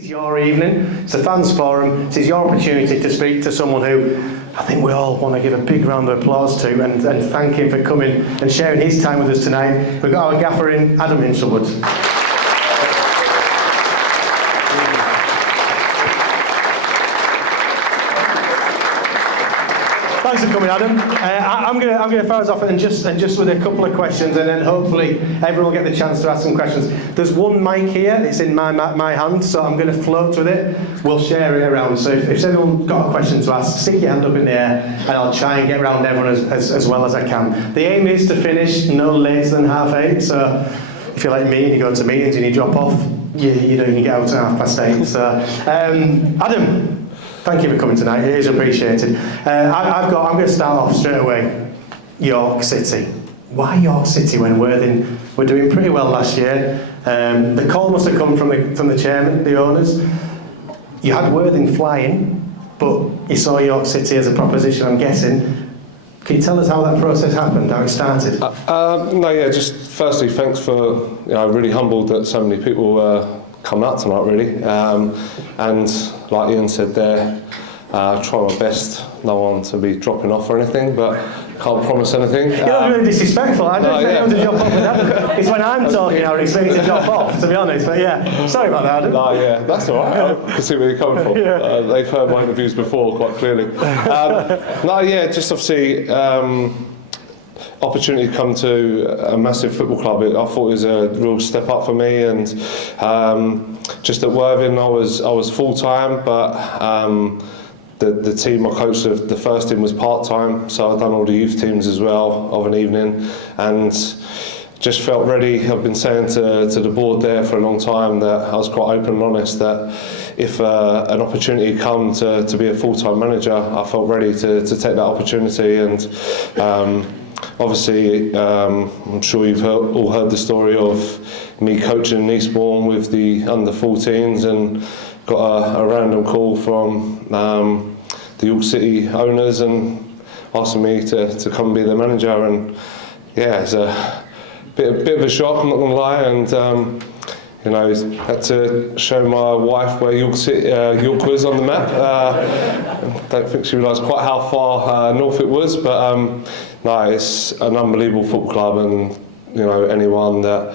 This is your evening, it's a fans forum, this is your opportunity to speak to someone who I think we all want to give a big round of applause to and thank him for coming and sharing his time with us tonight. We've got our gaffer in, Adam Hinshelwood. Thanks for coming, Adam. I'm going to fire us off and just with a couple of questions, and then hopefully everyone will get the chance to ask some questions. There's one mic here, it's in my hand, so I'm going to float with it. We'll share it around. So if anyone's got a question to ask, stick your hand up in the air, and I'll try and get around everyone as well as I can. The aim is to finish no later than 8:30. So if you're like me and you go to meetings and you drop off, you can get out at 8:30. So Adam. Thank you for coming tonight, it is appreciated. I'm going to start off straight away. York City. Why York City when Worthing were doing pretty well last year? The call must have come from the chairman, the owners. You had Worthing flying, but you saw York City as a proposition, I'm guessing. Can you tell us how that process happened, how it started? Just firstly, thanks for, really humbled that so many people come out tonight, really. And like Iain said there, try my best, no one to be dropping off or anything, but can't promise anything. You're not really disrespectful. I don't expect anyone to drop off with that. It's when I'm talking I would expect you to drop off, to be honest. But yeah, sorry about that, Adam. That's all right. I can see where you're coming from. They've heard my interviews before quite clearly. Just obviously opportunity to come to a massive football club. I thought it was a real step up for me, and just at Worthing I was full time, but the team I coached, the first team was part time, so I've done all the youth teams as well of an evening, and just felt ready. I've been saying to the board there for a long time that I was quite open and honest that if an opportunity come to be a full-time manager, I felt ready to take that opportunity. And obviously, I'm sure you've all heard the story of me coaching in Eastbourne with the under-14s, and got a random call from the York City owners and asking me to come and be their manager. And it's a bit of a shock, I'm not going to lie, and had to show my wife where York was on the map. I don't think she realised quite how far north it was, but it's an unbelievable football club, and anyone that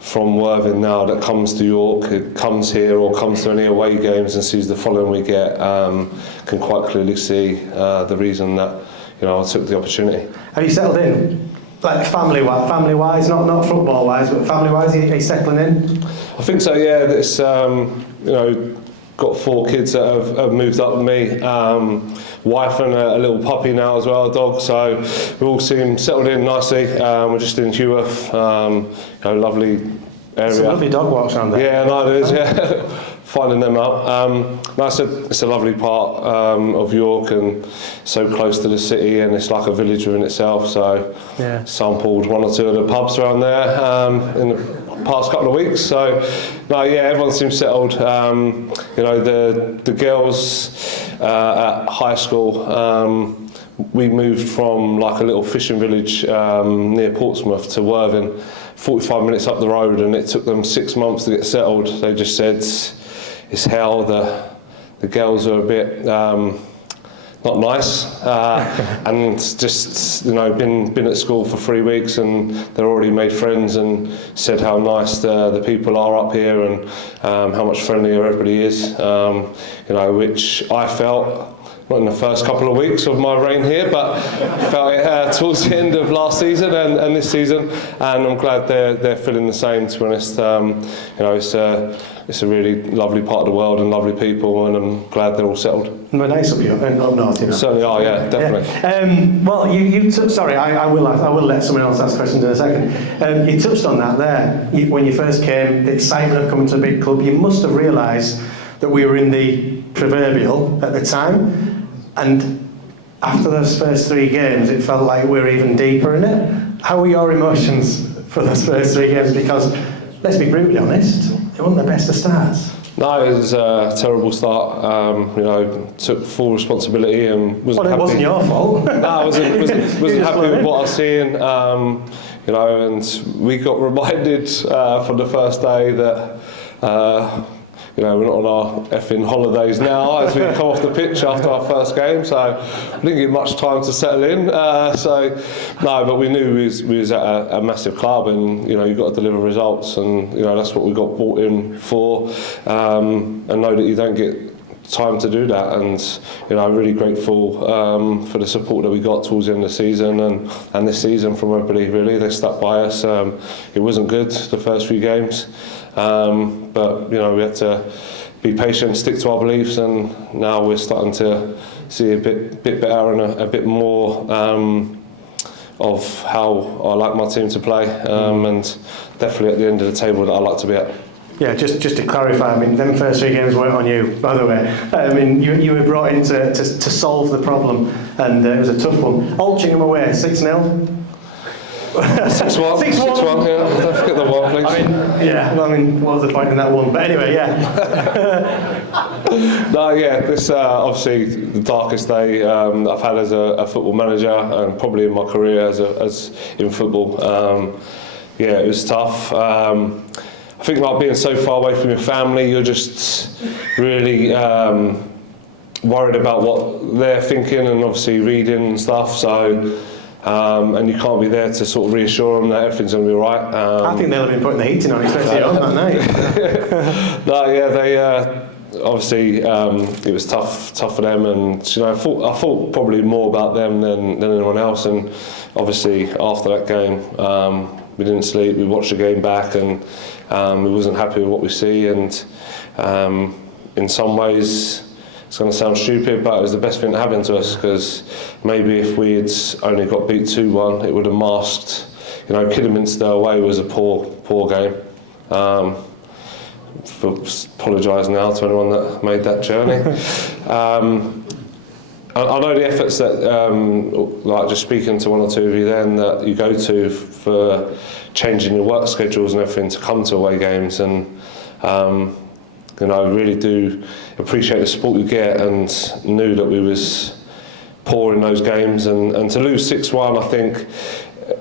from Worthing now that comes to York, it comes here or comes to any away games and sees the following we get, can quite clearly see the reason that I took the opportunity. Have you settled in? Like family-wise, not football-wise, but family-wise, are you settling in? I think so, yeah. It's, got 4 kids that have moved up with me. Wife and a little puppy now as well, a dog. So we all seem settled in nicely. We're just in Heworth, lovely area. It's a lovely dog walks around there. Yeah, no, it is, yeah. Finding them out. It's a lovely part of York, and so close to the city, and it's like a village within itself. So sampled 1 or 2 of the pubs around there in the past couple of weeks. So everyone seems settled. The girls at high school, we moved from like a little fishing village near Portsmouth to Worthing, 45 minutes up the road, and it took them 6 months to get settled. They just said it's hell. The girls are a bit not nice, and just been at school for 3 weeks, and they're already made friends and said how nice the people are up here, and how much friendlier everybody is. Which I felt. Not in the first couple of weeks of my reign here, but felt it towards the end of last season and this season, and I'm glad they're feeling the same, to be honest. It's a really lovely part of the world and lovely people, and I'm glad they're all settled. And they're nice up here, and up north, Certainly are, yeah, definitely. Yeah. Sorry, I will let someone else ask questions in a second. You touched on that there. When you first came, the excitement of coming to a big club, you must have realised that we were in the proverbial at the time. And after those first 3 games, it felt like we were even deeper in it. How were your emotions for those first 3 games? Because, let's be brutally honest, it wasn't the best of starts. No, it was a terrible start. Took full responsibility and wasn't happy. It wasn't your fault. No, I wasn't happy with what I was seeing. And we got reminded from the first day that we're not on our effing holidays now as we come off the pitch after our first game, so we didn't get much time to settle in. But we knew we was at a massive club, and you've got to deliver results, and that's what we got brought in for, and know that you don't get time to do that. And I'm really grateful for the support that we got towards the end of the season and this season from everybody. Really, they stuck by us. It wasn't good the first few games, but we had to be patient, stick to our beliefs, and now we're starting to see a bit better and a bit more of how I like my team to play, and definitely at the end of the table that I like to be at. Yeah, just to clarify, them first 3 games weren't on you, by the way. You were brought in to solve the problem, and it was a tough one. Altrincham away, 6-0. 6-1, 6-1, yeah. Don't forget the one, please. What was the point in that one? But anyway, yeah. This obviously the darkest day I've had as a football manager, and probably in my career as in football. It was tough. I think like being so far away from your family, you're just really worried about what they're thinking and obviously reading and stuff. So, and you can't be there to sort of reassure them that everything's going to be all right. I think they'll have been putting the heating on, especially on that night. They obviously it was tough for them, and I thought probably more about them than anyone else. And obviously after that game, we didn't sleep. We watched the game back, and we wasn't happy with what we see. And in some ways, it's going to sound stupid, but it was the best thing that happened to us, because maybe if we had only got beat 2-1, it would have masked. Kidderminster away was a poor game. Apologise now to anyone that made that journey. I know the efforts that, like just speaking to one or two of you then, that you go to for changing your work schedules and everything to come to away games, and I really do appreciate the support you get, and knew that we was poor in those games, and to lose 6-1, I think,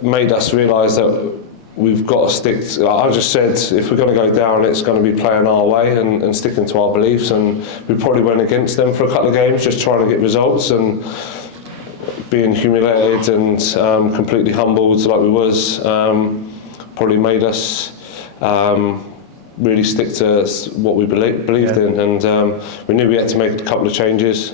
made us realise that we've got to stick to, I just said, if we're going to go down, it's going to be playing our way and sticking to our beliefs, and we probably went against them for a couple of games just trying to get results, and being humiliated and completely humbled like we was probably made us really stick to what we believed in, and we knew we had to make a couple of changes.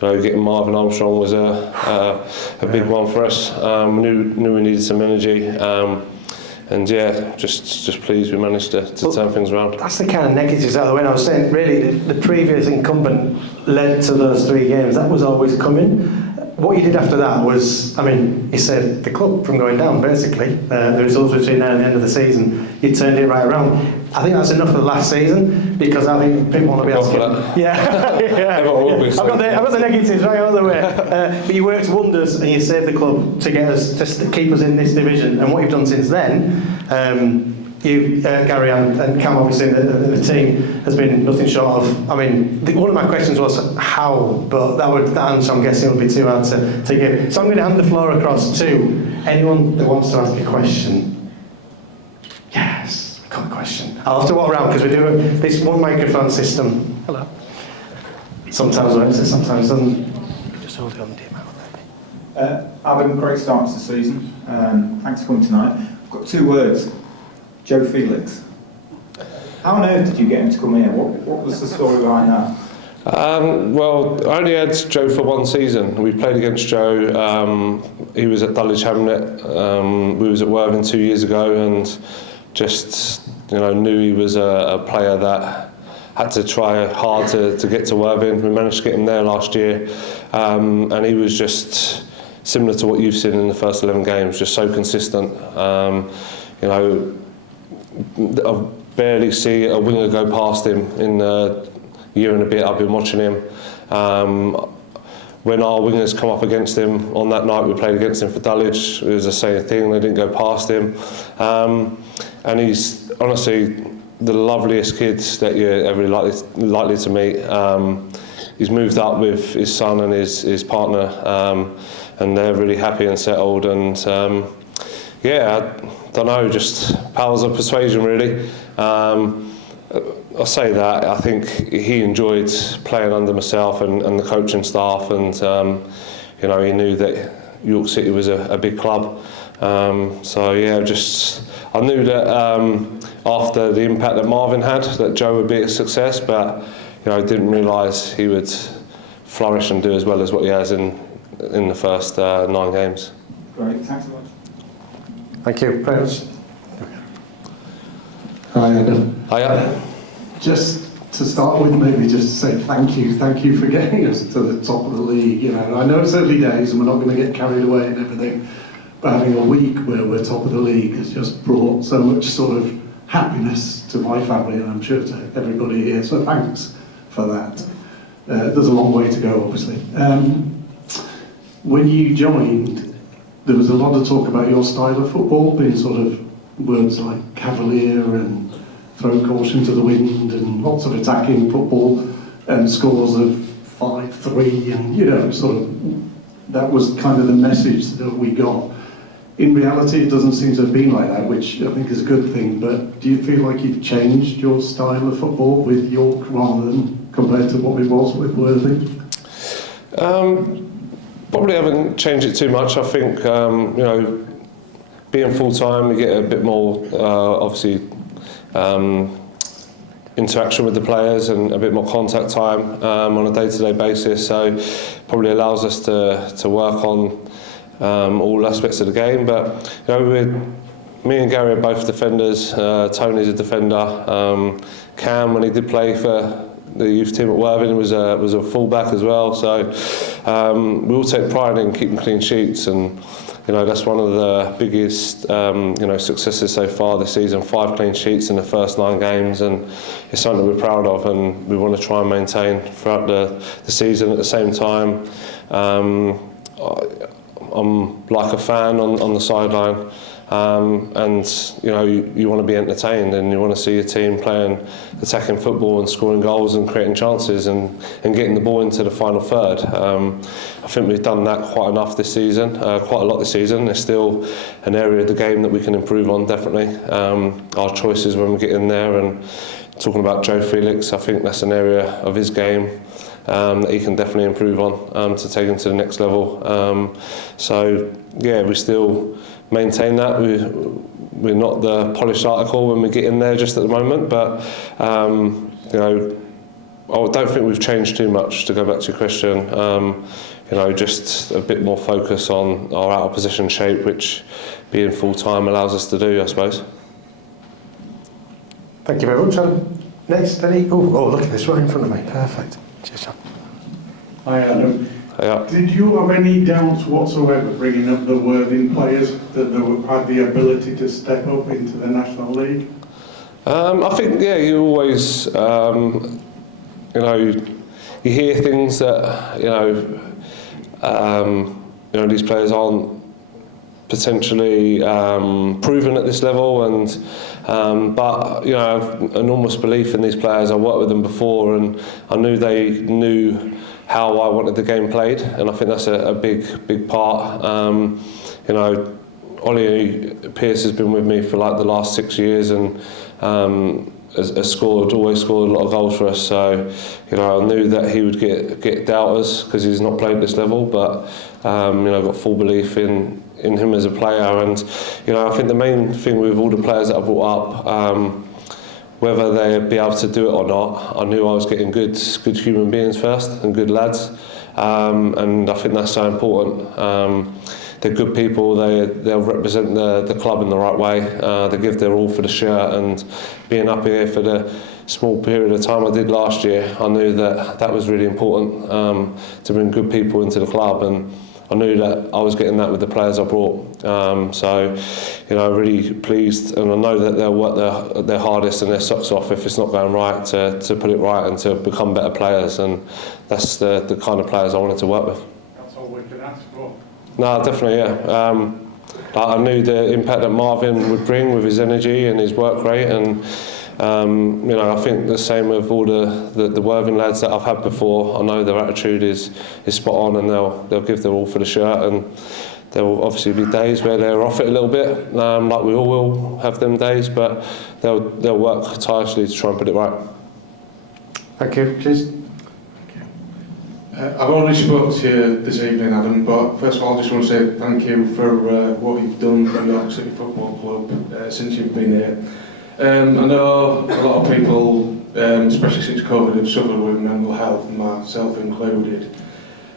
Getting Marvin Armstrong was a big one for us. We knew we needed some energy, and just pleased we managed to turn things around. That's the kind of negatives out of the way. And I was saying, really, the previous incumbent led to those 3 games. That was always coming. What you did after that was, he saved the club from going down, basically. The results between now and the end of the season, you turned it right around. I think that's enough for the last season, because I think people want to be able to... Yeah. I've got the negatives right all the way. But you worked wonders, and you saved the club to get us, to keep us in this division. And what you've done since then, you, Gary and Cam, obviously, the team has been nothing short of... one of my questions was how, but that answer, I'm guessing, would be too hard to give. So I'm going to hand the floor across to anyone that wants to ask a question. Yes, I've got a question. I'll have to walk around, because we do this one microphone system. Hello. Sometimes works, sometimes doesn't. Just hold it on, dear. Adam, great start to the season. Thanks for coming tonight. I've got 2 words. Joe Felix. How on earth did you get him to come here? What was the story behind that? Well, I only had Joe for 1 season. We played against Joe. He was at Dulwich Hamlet. We was at Worthing 2 years ago, and just knew he was a player that had to try hard to get to Worthing. We managed to get him there last year, and he was just similar to what you've seen in the first 11 games, just so consistent. I barely see a winger go past him in a year and a bit I've been watching him. When our wingers come up against him, on that night we played against him for Dulwich, it was the same thing, they didn't go past him. And he's honestly the loveliest kid that you're ever likely to meet. He's moved up with his son and his partner, and they're really happy and settled, and I don't know, just powers of persuasion really. I say that, I think he enjoyed playing under myself and the coaching staff, and you know, he knew that York City was a big club. So yeah, I knew that after the impact that Marvin had, that Joe would be a success, but you know, I didn't realise he would flourish and do as well as what he has in the first 9 games. Great, thanks so much. Thank you. Prince. Hi, Adam. Hiya. Just to start with, maybe just to say thank you for getting us to the top of the league. You know, I know it's early days and we're not going to get carried away and everything, but having a week where we're top of the league has just brought so much sort of happiness to my family, and I'm sure to everybody here. So thanks for that. There's a long way to go, obviously. When you joined, there was a lot of talk about your style of football being sort of words like cavalier and throw caution to the wind and lots of attacking football and scores of 5-3, and you know, sort of that was kind of the message that we got. In reality, it doesn't seem to have been like that, which I think is a good thing, but do you feel like you've changed your style of football with York rather than compared to what it was with Worthing? Probably haven't changed it too much. I think, you know, being full-time, you get a bit more, obviously, interaction with the players and a bit more contact time on a day-to-day basis, so probably allows us to work on all aspects of the game. But you know, me and Gary are both defenders. Tony's a defender. Cam, when he did play for the youth team at Worthing, was a full-back as well. So we all take pride in keeping clean sheets, and you know, that's one of the biggest you know, successes so far this season. 5 clean sheets in the first 9 games, and it's something we're proud of, and we want to try and maintain throughout the season. At the same time, I'm like a fan on the sideline, and you know, you want to be entertained and you want to see your team playing attacking football and scoring goals and creating chances and getting the ball into the final third. I think we've done that quite enough this season, quite a lot this season. There's still an area of the game that we can improve on, definitely. Our choices when we get in there, and talking about Joe Felix, I think that's an area of his game that he can definitely improve on to take him to the next level. So yeah, we still maintain that. We're not the polished article when we get in there just at the moment, but you know, I don't think we've changed too much, to go back to your question. You know, just a bit more focus on our out of position shape, which being full time allows us to do, I suppose. Thank you very much. Next, Eddie. Oh, look at this right in front of me. Perfect. Cheers, John. Hi, Adam. Yeah. Did you have any doubts whatsoever bringing up the Worthing players that they had the ability to step up into the National League? I think, yeah, you always, you know, you hear things that, you know, these players aren't potentially proven at this level, and but you know, I have enormous belief in these players. I worked with them before, and I knew they knew how I wanted the game played, and I think that's a big part. You know, Ollie Pearce has been with me for like the last 6 years, and has always scored a lot of goals for us. So you know, I knew that he would get doubters because he's not played this level, but you know, I've got full belief in him as a player. And you know, I think the main thing with all the players that I brought up, whether they'd be able to do it or not, I knew I was getting good human beings first and good lads, and I think that's so important. They're good people. They'll represent the club in the right way. They give their all for the shirt, and being up here for the small period of time I did last year, I knew that was really important, to bring good people into the club, and I knew that I was getting that with the players I brought. So, you know, really pleased, and I know that they'll work their hardest and their socks off if it's not going right to put it right and to become better players, and that's the kind of players I wanted to work with. That's all we can ask for. No, definitely, yeah. I knew the impact that Marvin would bring with his energy and his work rate, and you know, I think the same with all the Worthing lads that I've had before. I know their attitude is spot on, and they'll give their all for the shirt, and there will obviously be days where they're off it a little bit, like we all will have them days, but they'll work tirelessly to try and put it right. Thank you. Cheers. I've already spoke to you this evening, Adam, but first of all I just want to say thank you for what you've done for York City Football Club since you've been here. I know a lot of people, especially since COVID, have suffered with mental health, myself included.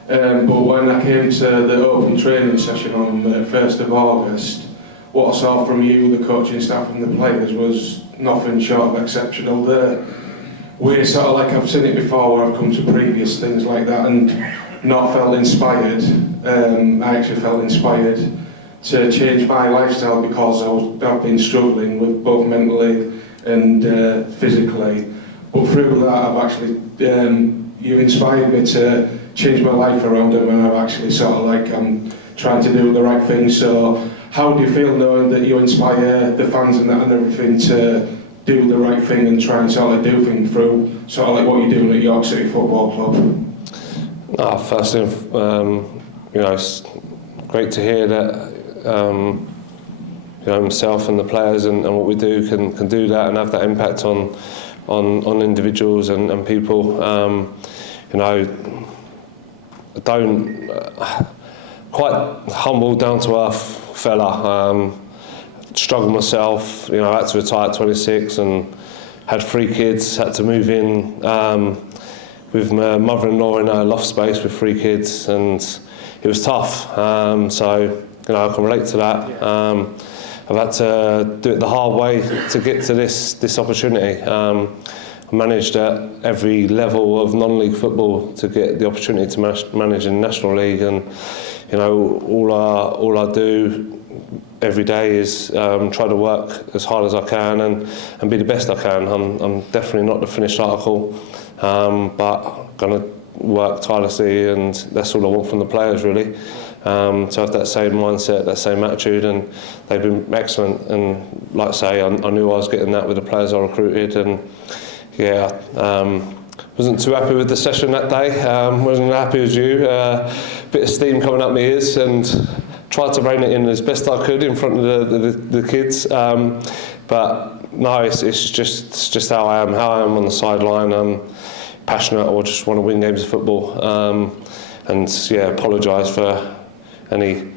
But when I came to the open training session on the 1st of August, what I saw from you, the coaching staff and the players was nothing short of exceptional there. We're sort of like, I've seen it before where I've come to previous things like that and not felt inspired. I actually felt inspired to change my lifestyle because I've been struggling with both mentally and physically. But through that I've actually, you inspired me to change my life around it when I've actually sort of like, I'm trying to do the right thing. So how do you feel knowing that you inspire the fans and that and everything to do the right thing and try and sort of do things through sort of like what you're doing at York City Football Club? Firstly, it's great to hear that myself and the players and what we do can do that and have that impact on individuals and people. Quite humble, down to earth fella. Struggled myself, I had to retire at 26 and had 3 kids, had to move in with my mother-in-law in a loft space with 3 kids, and it was tough. So I can relate to that. I've had to do it the hard way to get to this opportunity. I managed at every level of non-league football to get the opportunity to manage in National League, and all I do every day is try to work as hard as I can and be the best I can. I'm definitely not the finished article, but going to work tirelessly, and that's all I want from the players really. To have that same mindset, that same attitude, and they've been excellent. And like I say, I knew I was getting that with the players I recruited, and wasn't too happy with the session that day. Wasn't happy as you. Bit of steam coming up my ears, and tried to rein it in as best I could in front of the kids. But no, it's just how I am on the sideline. I'm passionate. I just want to win games of football. And apologise for any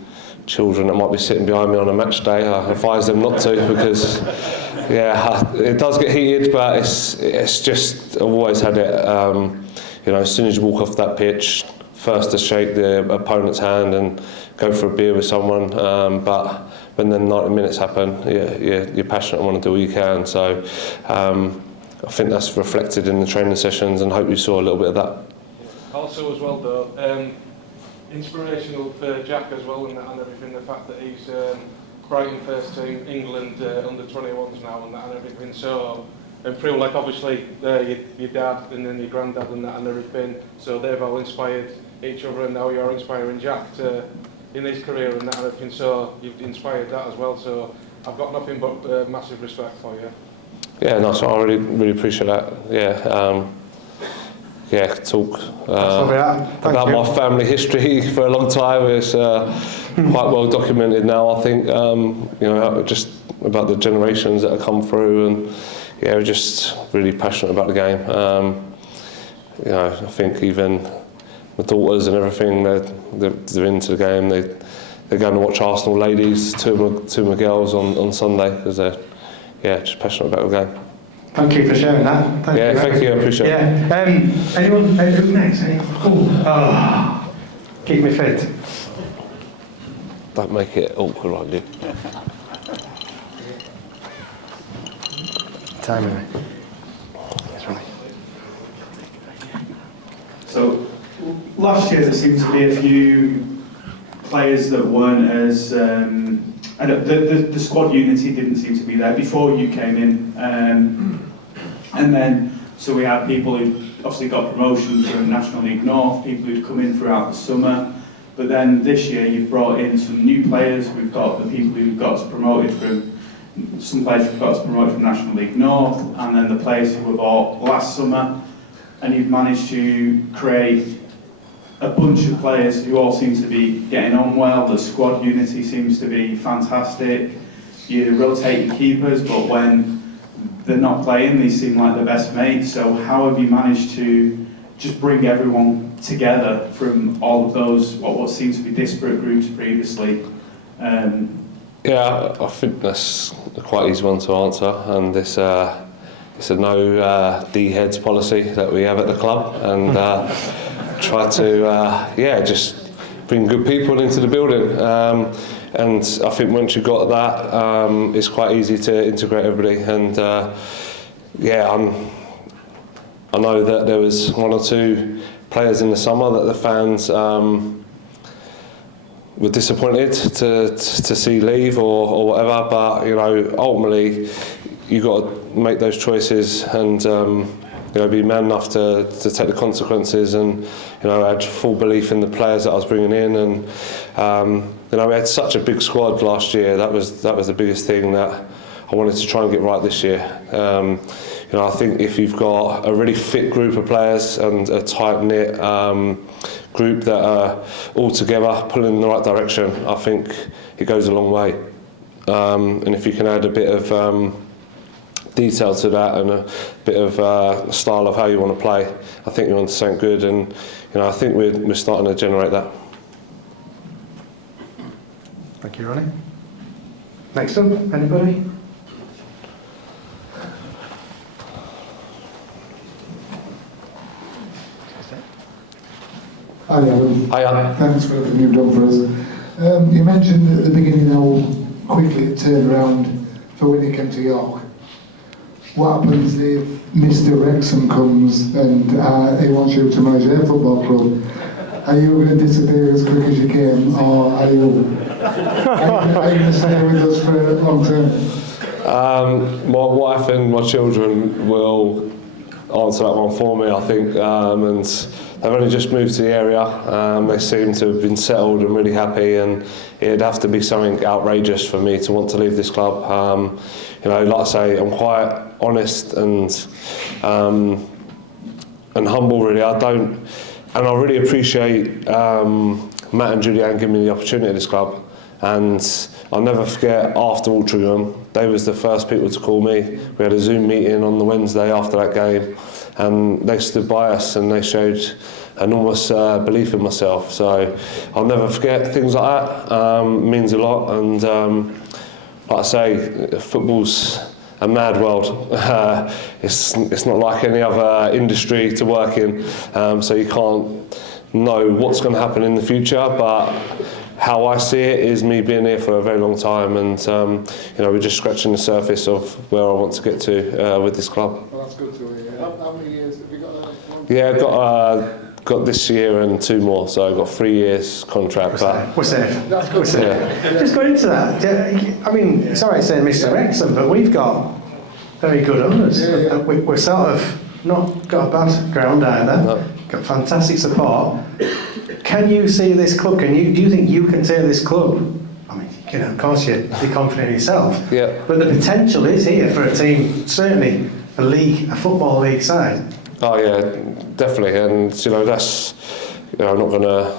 children that might be sitting behind me on a match day. I advise them not to, because it does get heated, but it's just, I've always had it, as soon as you walk off that pitch, first to shake the opponent's hand and go for a beer with someone, but when the 90 minutes happen, you're passionate and want to do all you can. So I think that's reflected in the training sessions, and hope you saw a little bit of that. Also as well though, inspirational for Jack as well and everything, the fact that he's Brighton first team, England under 21s now and everything, so and through like obviously your dad and then your granddad and everything, so they've all inspired each other, and now you're inspiring Jack in his career and everything, so you've inspired that as well, so I've got nothing but massive respect for you. Yeah, no, so I really appreciate that. Talk about my family history for a long time. It's quite well documented now, I think. Just about the generations that have come through, and we're just really passionate about the game. I think even my daughters and everything, they're into the game. They're going to watch Arsenal ladies, two of my girls on Sunday, because they're just passionate about the game. Thank you for sharing that. Thank you, I appreciate it. Anyone? Who's next? Keep me fit. Don't make it awkward, I do. Time anyway. That's right. So, last year there seemed to be a few players that weren't as... the squad unity didn't seem to be there before you came in. And then, so we had people who obviously got promotions from National League North, people who'd come in throughout the summer. But then this year you've brought in some new players. We've got the people who got us promoted from, some players who got us promoted from National League North, and then the players who were bought last summer. And you've managed to create a bunch of players who all seem to be getting on well. The squad unity seems to be fantastic. You're rotating keepers, but when they're not playing, they seem like the best mates. So how have you managed to just bring everyone together from all of those, what seems to be disparate groups previously? Yeah, I think that's a quite easy one to answer, and it's a no D-heads policy that we have at the club, and try to just bring good people into the building. And I think once you've got that, it's quite easy to integrate everybody. And I know that there was 1 or 2 players in the summer that the fans were disappointed to see leave or whatever, but ultimately you've got to make those choices and be man enough to take the consequences. And I had full belief in the players that I was bringing in, and we had such a big squad last year. That was the biggest thing that I wanted to try and get right this year. I think if you've got a really fit group of players and a tight-knit group that are all together pulling in the right direction, I think it goes a long way. And if you can add a bit of detail to that and a bit of style of how you want to play, I think you're onto something good, and I think we're starting to generate that. Thank you, Ronnie. Next up, anybody? Hi Adam. Hiya. Thanks for everything you've done for us. You mentioned at the beginning how quickly it turned around for when you came to York. What happens if Mr. Wrexham comes and he wants you to manage their football club? Are you going to disappear as quick as you came, or are you going to stay with us for a long term? My wife and my children will answer that one for me, I think, and they've only just moved to the area. They seem to have been settled and really happy, and it'd have to be something outrageous for me to want to leave this club. Like I say, I'm quite honest and humble, really. I really appreciate Matt and Julianne giving me the opportunity at this club, and I'll never forget after Altrincham, they was the first people to call me. We had a Zoom meeting on the Wednesday after that game, and they stood by us and they showed enormous belief in myself. So I'll never forget things like that. Means a lot, and like I say, football's a mad world. It's not like any other industry to work in, so you can't know what's going to happen in the future, but how I see it is me being here for a very long time, and we're just scratching the surface of where I want to get to with this club. Well, that's good to hear. How many years have you got? Yeah, I've got this year and 2 more, so I've got 3 years contract. We're safe. That's good. Yeah. Just go into that. I mean, it's all right saying Mr. Wrexham, but we've got very good owners. Yeah. We're sort of not got a bad ground either. No. Got fantastic support. Can you see this club? Do you think you can take this club? I mean, of course you're confident in yourself. Yeah. But the potential is here for a team, certainly a football league side. Oh yeah, definitely, and that's I'm not going to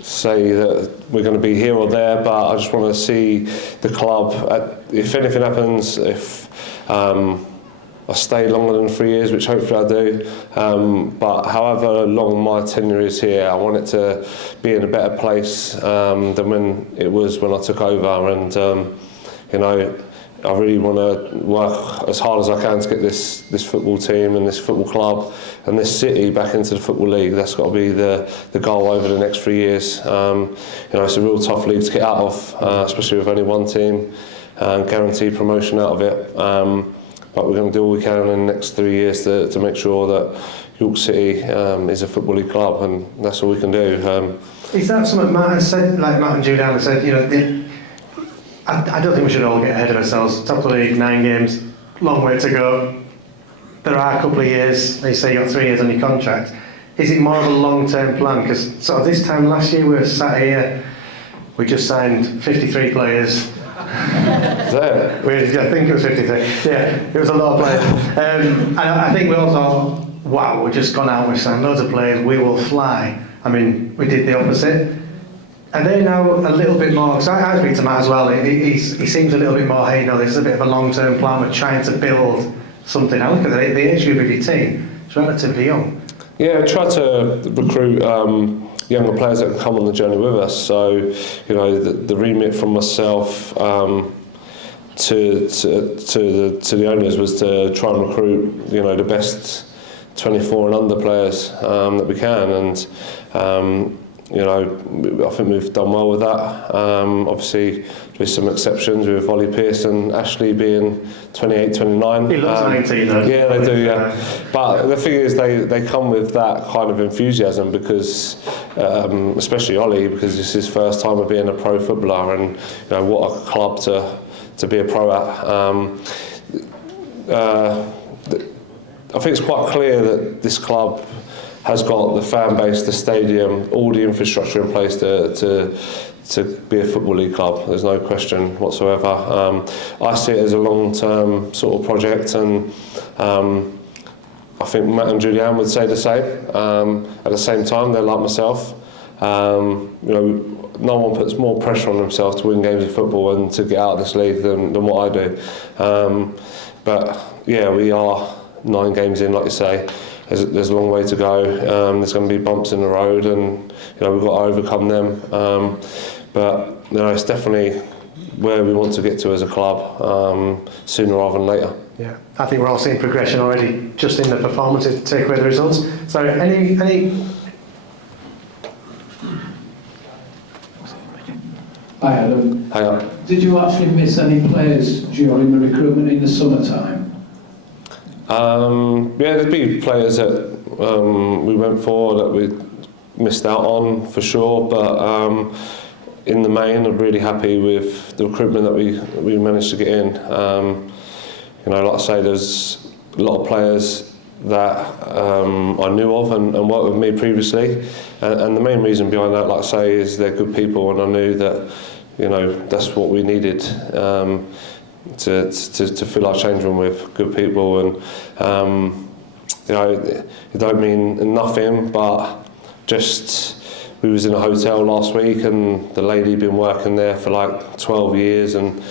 say that we're going to be here or there, but I just want to see the club. If anything happens, if I stay longer than 3 years, which hopefully I do, but however long my tenure is here, I want it to be in a better place than when it was when I took over, and I really want to work as hard as I can to get this football team and this football club and this city back into the Football League. That's got to be the goal over the next 3 years. It's a real tough league to get out of, especially with only one team, guaranteed promotion out of it. But we're going to do all we can in the next 3 years to make sure that York City is a Football League club, and that's all we can do. Is that something Matt has said, like Matt and Julianne have said, I don't think we should all get ahead of ourselves. Top of the league, 9 games, long way to go. There are a couple of years, they say you've got 3 years on your contract. Is it more of a long-term plan? Because sort of this time last year we were sat here, we just signed 53 players. Is that it? I think it was 53. Yeah, it was a lot of players. And I think we all thought, wow, we've just gone out, we've signed loads of players, we will fly. I mean, we did the opposite. Are they now a little bit more, because I speak to Matt as well, he seems a little bit more, hey, no, this is a bit of a long-term plan, we're trying to build something. I look at the age group of your team, it's relatively young. Yeah, I try to recruit younger players that can come on the journey with us. So, you know, the remit from myself to the owners was to try and recruit, you know, the best 24 and under players that we can, and you know, I think we've done well with that. Obviously, there's some exceptions with Ollie Pearce and Ashley being 28, 29. He looks 19 though. Yeah, they do, yeah. But the thing is, they come with that kind of enthusiasm because, especially Ollie, because it's his first time of being a pro footballer, and you know, what a club to be a pro at. I think it's quite clear that this club has got the fan base, the stadium, all the infrastructure in place to be a Football League club. There's no question whatsoever. I see it as a long-term sort of project, and I think Matt and Julianne would say the same. At the same time, they're like myself. You know, no one puts more pressure on themselves to win games of football and to get out of this league than what I do. But yeah, we are 9 games in, like you say. There's a long way to go. There's going to be bumps in the road, and you know, we've got to overcome them. But you know, it's definitely where we want to get to as a club, sooner rather than later. Yeah, I think we're all seeing progression already, just in the performances. Take away the results. So, any. Hi Adam. Hiya. Did you actually miss any players during the recruitment in the summertime? Yeah, there'd be players that we went for that we missed out on for sure, but in the main, I'm really happy with the recruitment that we managed to get in. You know, like I say, there's a lot of players that I knew of and worked with me previously, and the main reason behind that, like I say, is they're good people, and I knew that, you know, that's what we needed. To fill our change room with good people, and you know, it don't mean nothing, but just we was in a hotel last week, and the lady had been working there for like 12 years and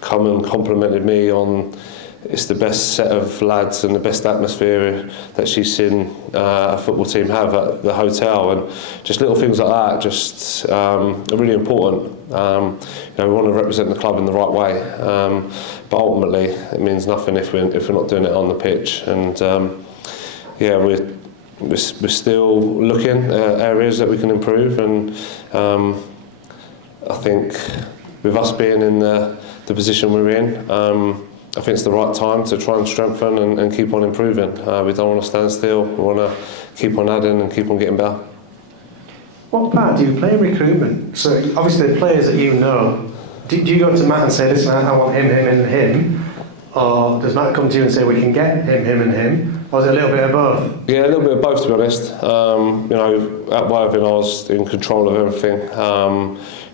come and complimented me on it's the best set of lads and the best atmosphere that she's seen a football team have at the hotel, and just little things like that just are really important. You know, we want to represent the club in the right way, but ultimately it means nothing if we're not doing it on the pitch. And yeah, we're still looking at areas that we can improve, and I think with us being in the position we're in, I think it's the right time to try and strengthen and keep on improving. We don't want to stand still. We want to keep on adding and keep on getting better. What part do you play in recruitment? So obviously the players that you know, do you go to Matt and say, listen, I want him, and him? Or does Matt come to you and say, we can get him, and him? Or is it a little bit of both? Yeah, a little bit of both, to be honest. You know, at Worthing I was in control of everything.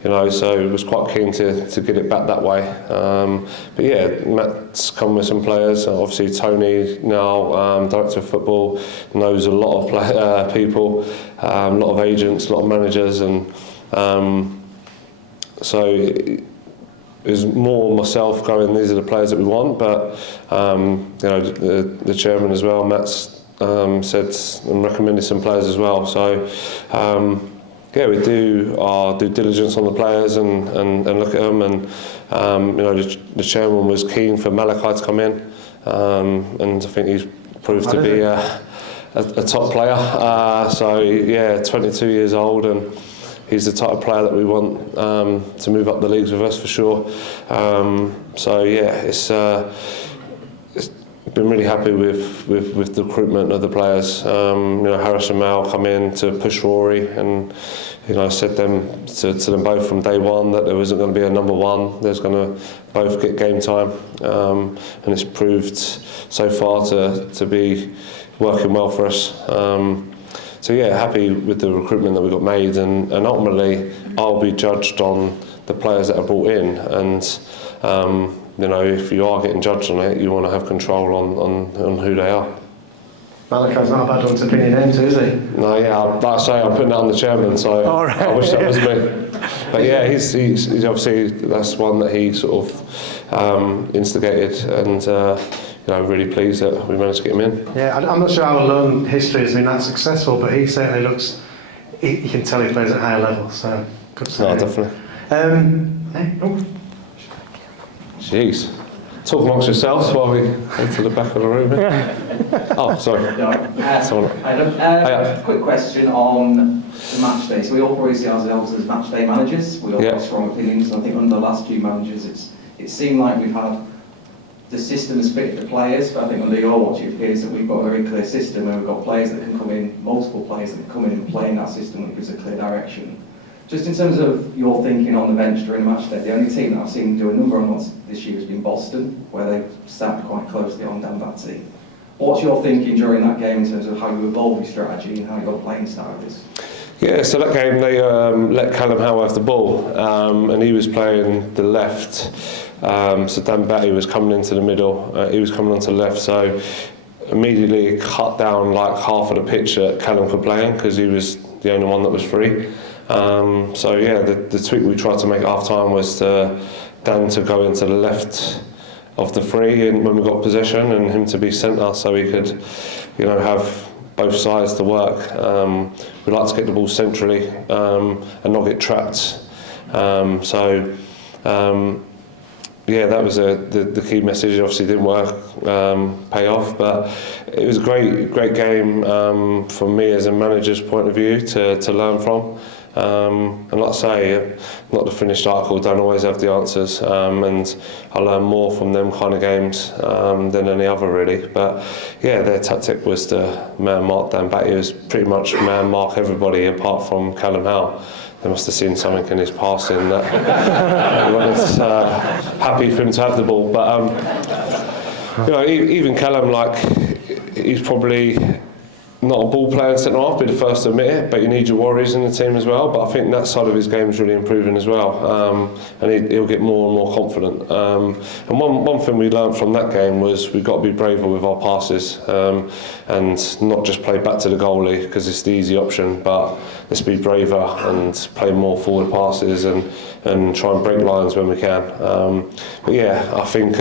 You know, so I was quite keen to get it back that way. But yeah, Matt's come with some players. Obviously, Tony now, director of football, knows a lot of people, a lot of agents, a lot of managers, and so it was more myself going, these are the players that we want. But you know, the chairman as well, Matt's said and recommended some players as well. So. Yeah, we do our due diligence on the players and look at them, and you know, the chairman was keen for Malachi to come in, and I think he's proved to be a top player. So yeah, 22 years old, and he's the type of player that we want to move up the leagues with us for sure. So yeah, it's been really happy with the recruitment of the players. You know, Harris and Mal come in to push Rory, and you know, I said to them both from day one that there wasn't going to be a number one. There's going to both get game time, and it's proved so far to be working well for us. So yeah, happy with the recruitment that we got made, and ultimately I'll be judged on the players that are brought in, and you know, if you are getting judged on it, you want to have control on who they are. Malachi's not a bad one to pin your name to, is he? No, yeah, like I say, I'm putting that on the chairman, so I wish that was me. But yeah, he's obviously, that's one that he sort of instigated, and really pleased that we managed to get him in. Yeah, I'm not sure our loan history has been that successful, but he certainly looks, you can tell he plays at higher levels, so good to No, see. definitely. Jeez. Talk amongst yourselves while we go to the back of the room. Oh, sorry. Quick question on the match day. So we all probably see ourselves as match day managers. We all have strong opinions. I think under the last few managers, it seemed like we've had the system has fit the players, but I think under your watch it appears that we've got a very clear system where we've got players that can come in, multiple players that can come in and play in that system that gives a clear direction. Just in terms of your thinking on the bench during a match day, the only team that I've seen do a number on us this year has been Boston, where they've sat quite closely on Dan Batty. What's your thinking during that game in terms of how you evolve your strategy and how your playing style is? Yeah, so that game they let Callum Howe have the ball, and he was playing the left. So Dan Batty was coming into the middle. He was coming onto the left, so immediately cut down like half of the pitch that Callum could play in because he was the only one that was free. So yeah, the tweak we tried to make at half time was Dan to go into the left of the free and when we got possession, and him to be centre so he could, have both sides to work. We like to get the ball centrally and not get trapped. Yeah, that was the key message. It obviously didn't work, pay off, but it was a great game from me as a manager's point of view to learn from. And like I say, not the finished article, don't always have the answers, and I learn more from them kind of games than any other really. But yeah, their tactic was to man mark Dan Batty. It was pretty much man mark everybody apart from Callum Howe. They must have seen something in his passing that was happy for him to have the ball. But even Callum, he's probably not a ball player in centre half, be the first to admit it, but you need your warriors in the team as well. But I think that side of his game is really improving as well, and he'll get more and more confident. And one thing we learned from that game was we've got to be braver with our passes, and not just play back to the goalie because it's the easy option, but let's be braver and play more forward passes and try and break lines when we can. But yeah, I think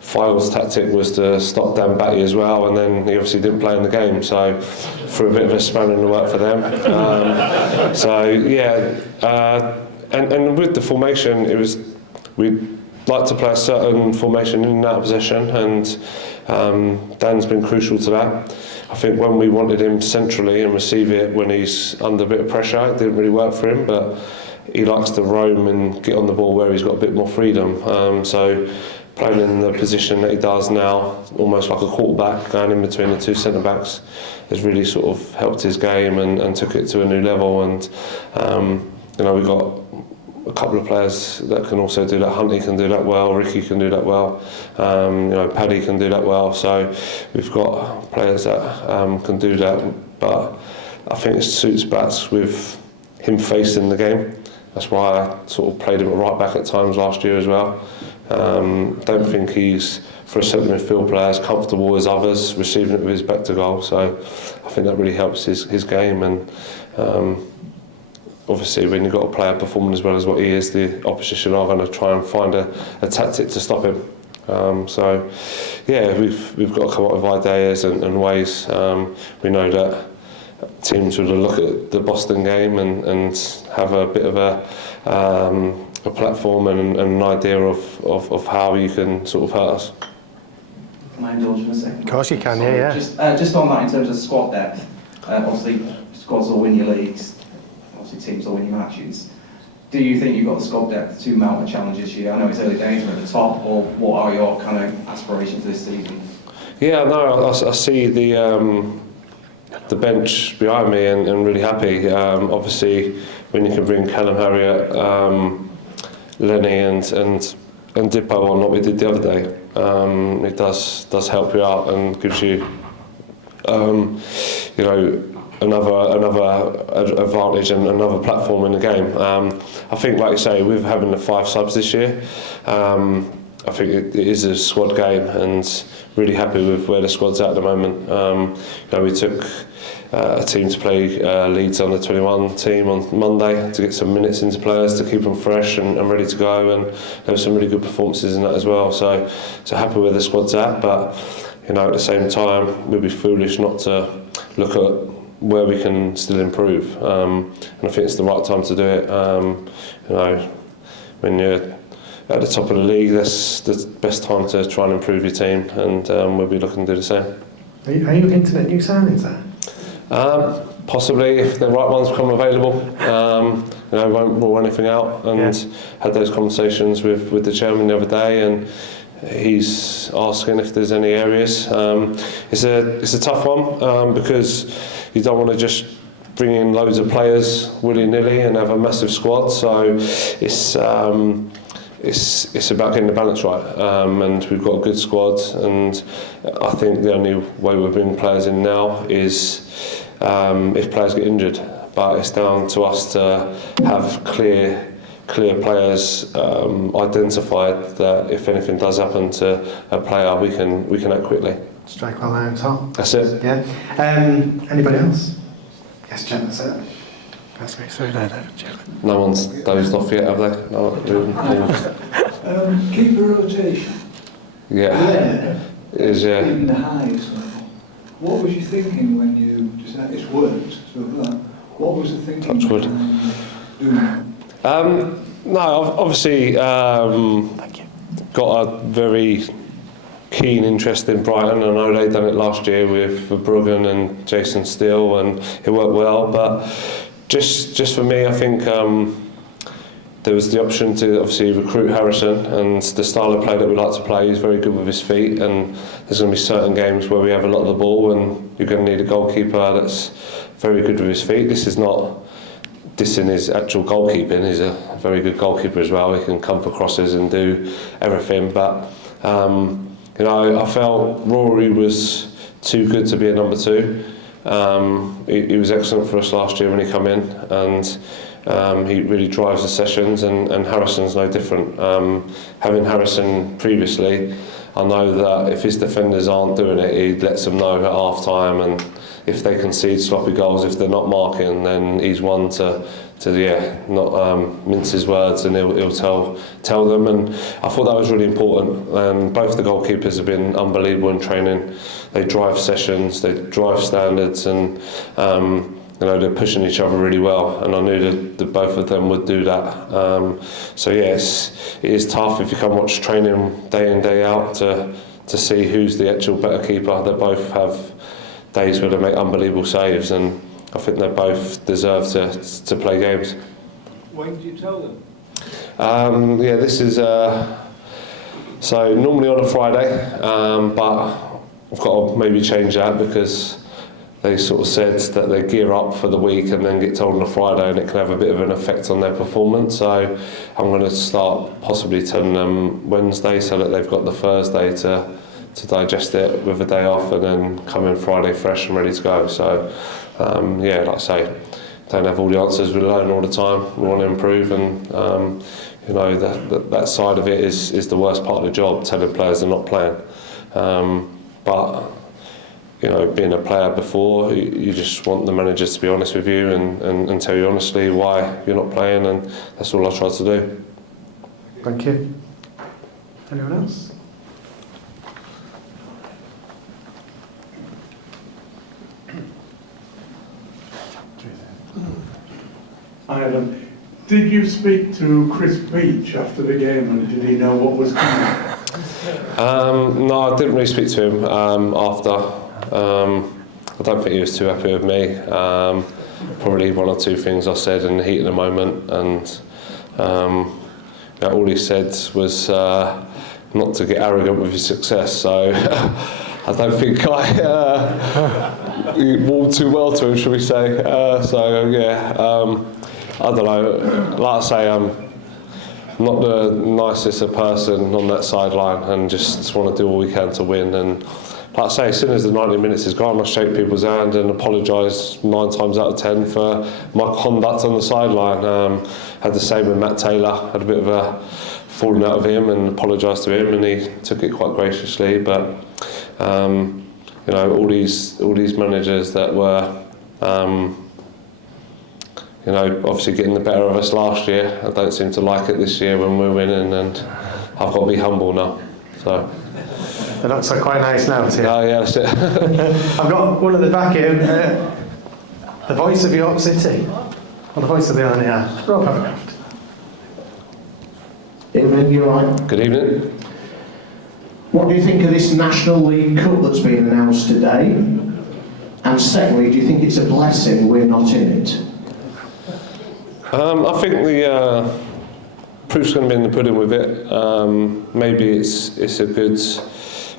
File's tactic was to stop Dan Batty as well, and then he obviously didn't play in the game, so threw a bit of a spanner in the work for them. And with the formation, we'd like to play a certain formation in and out of possession, and Dan's been crucial to that. I think when we wanted him centrally and receive it when he's under a bit of pressure, it didn't really work for him, but he likes to roam and get on the ball where he's got a bit more freedom. So playing in the position that he does now, almost like a quarterback, going in between the two centre-backs, has really sort of helped his game and took it to a new level. And we've got a couple of players that can also do that. Hunty can do that well, Ricky can do that well, Paddy can do that well. So we've got players that can do that, but I think it suits Bats with him facing the game. That's why I sort of played him at right back at times last year as well. Don't think he's, for a centre midfield player, as comfortable as others receiving it with his back to goal. So I think that really helps his game. And obviously, when you've got a player performing as well as what he is, the opposition are going to try and find a tactic to stop him. So yeah, we've got to come up with ideas and ways. We know that teams would look at the Boston game and have a bit of a platform and an idea of how you can sort of hurt us. Can I indulge in a second? Of course you can, yeah. Just on that, in terms of squad depth, obviously squads will win your leagues, obviously teams will win your matches. Do you think you've got the squad depth to mount a challenge this year? I know it's early days, we're at the top, or what are your kind of aspirations this season? Yeah, no, I see the bench behind me and really happy. Obviously, when you can bring Callum Harriott, Lenny and Dippo on what we did the other day, it does help you out and gives you another advantage and another platform in the game. I think, like you say, with having the 5 subs this year, I think it is a squad game, and really happy with where the squad's at the moment. We took a team to play Leeds under 21 team on Monday to get some minutes into players to keep them fresh and ready to go, and there were some really good performances in that as well. So happy where the squad's at, but at the same time we'd be foolish not to look at where we can still improve, and I think it's the right time to do it. When you're at the top of the league, that's the best time to try and improve your team, and we'll be looking to do the same. Are you hinting at new signings there? Possibly, if the right ones become available. Won't rule anything out, and had those conversations with the chairman the other day, and he's asking if there's any areas. It's a tough one because you don't want to just bring in loads of players willy-nilly and have a massive squad. So it's about getting the balance right, and we've got a good squad, and I think the only way we're bringing players in now is if players get injured. But it's down to us to have clear players identified that if anything does happen to a player, we can act quickly. Strike while iron's hot. That's it. Yeah. Anybody else? Yes, Jen, that's it. Pass me through there, Jen. No one's dozed off yet, have they? No. Keeper rotation. Yeah. It is, yeah. In the highest level. What was you thinking when you decided it's worked? So what was the thinking behind doing that? No, I've obviously got a very keen interest in Brighton. I know they've done it last year with Bruggen and Jason Steele, and it worked well. But just for me, I think there was the option to obviously recruit Harrison, and the style of play that we like to play, he's very good with his feet, and there's going to be certain games where we have a lot of the ball and you're going to need a goalkeeper that's very good with his feet. This is not dissing his actual goalkeeping, he's a very good goalkeeper as well. He can come for crosses and do everything, but I felt Rory was too good to be a number two. He was excellent for us last year when he came in, and he really drives the sessions, and Harrison's no different. Having Harrison previously, I know that if his defenders aren't doing it, he lets them know at half time, and if they concede sloppy goals, if they're not marking, then he's one to not mince his words, and he'll tell them. And I thought that was really important. And both the goalkeepers have been unbelievable in training. They drive sessions, they drive standards, and they're pushing each other really well. And I knew that both of them would do that. So yes, it is tough if you come watch training day in day out to see who's the actual better keeper. They both have days where they make unbelievable saves, and I think they both deserve to play games. When did you tell them? This is so normally on a Friday, but I've got to maybe change that because they sort of said that they gear up for the week and then get told on a Friday, and it can have a bit of an effect on their performance. So I'm going to start possibly telling them Wednesday so that they've got the Thursday to digest it with a day off, and then come in Friday fresh and ready to go. So like I say, don't have all the answers, we learn all the time, we want to improve, and that side of it is the worst part of the job, telling players they're not playing. But being a player before, you just want the managers to be honest with you and tell you honestly why you're not playing, and that's all I try to do. Thank you. Anyone else? Hi Adam, did you speak to Chris Beach after the game, and did he know what was coming? No, I didn't really speak to him after. I don't think he was too happy with me. Probably one or two things I said in the heat of the moment, and all he said was not to get arrogant with his success. So I don't think I walked too well to him, shall we say. I don't know. Like I say, I'm not the nicest of person on that sideline, and just want to do all we can to win. And like I say, as soon as the 90 minutes is gone, I shake people's hand and apologise 9 times out of 10 for my conduct on the sideline. Had the same with Matt Taylor. Had a bit of a falling out of him and apologised to him, and he took it quite graciously. But you know, all these managers that were you know, obviously getting the better of us last year, I don't seem to like it this year when we're winning, and I've got to be humble now. So. They're not so quite nice now, is it? Oh yeah, that's it. I've got one at the back here, the voice of York City, or the voice of the RNR, Rob Havercraft. Evening, you all right? Good evening. What do you think of this National League Cup that's been announced today? And secondly, do you think it's a blessing we're not in it? I think the proof's going to be in the pudding with it. Maybe it's a good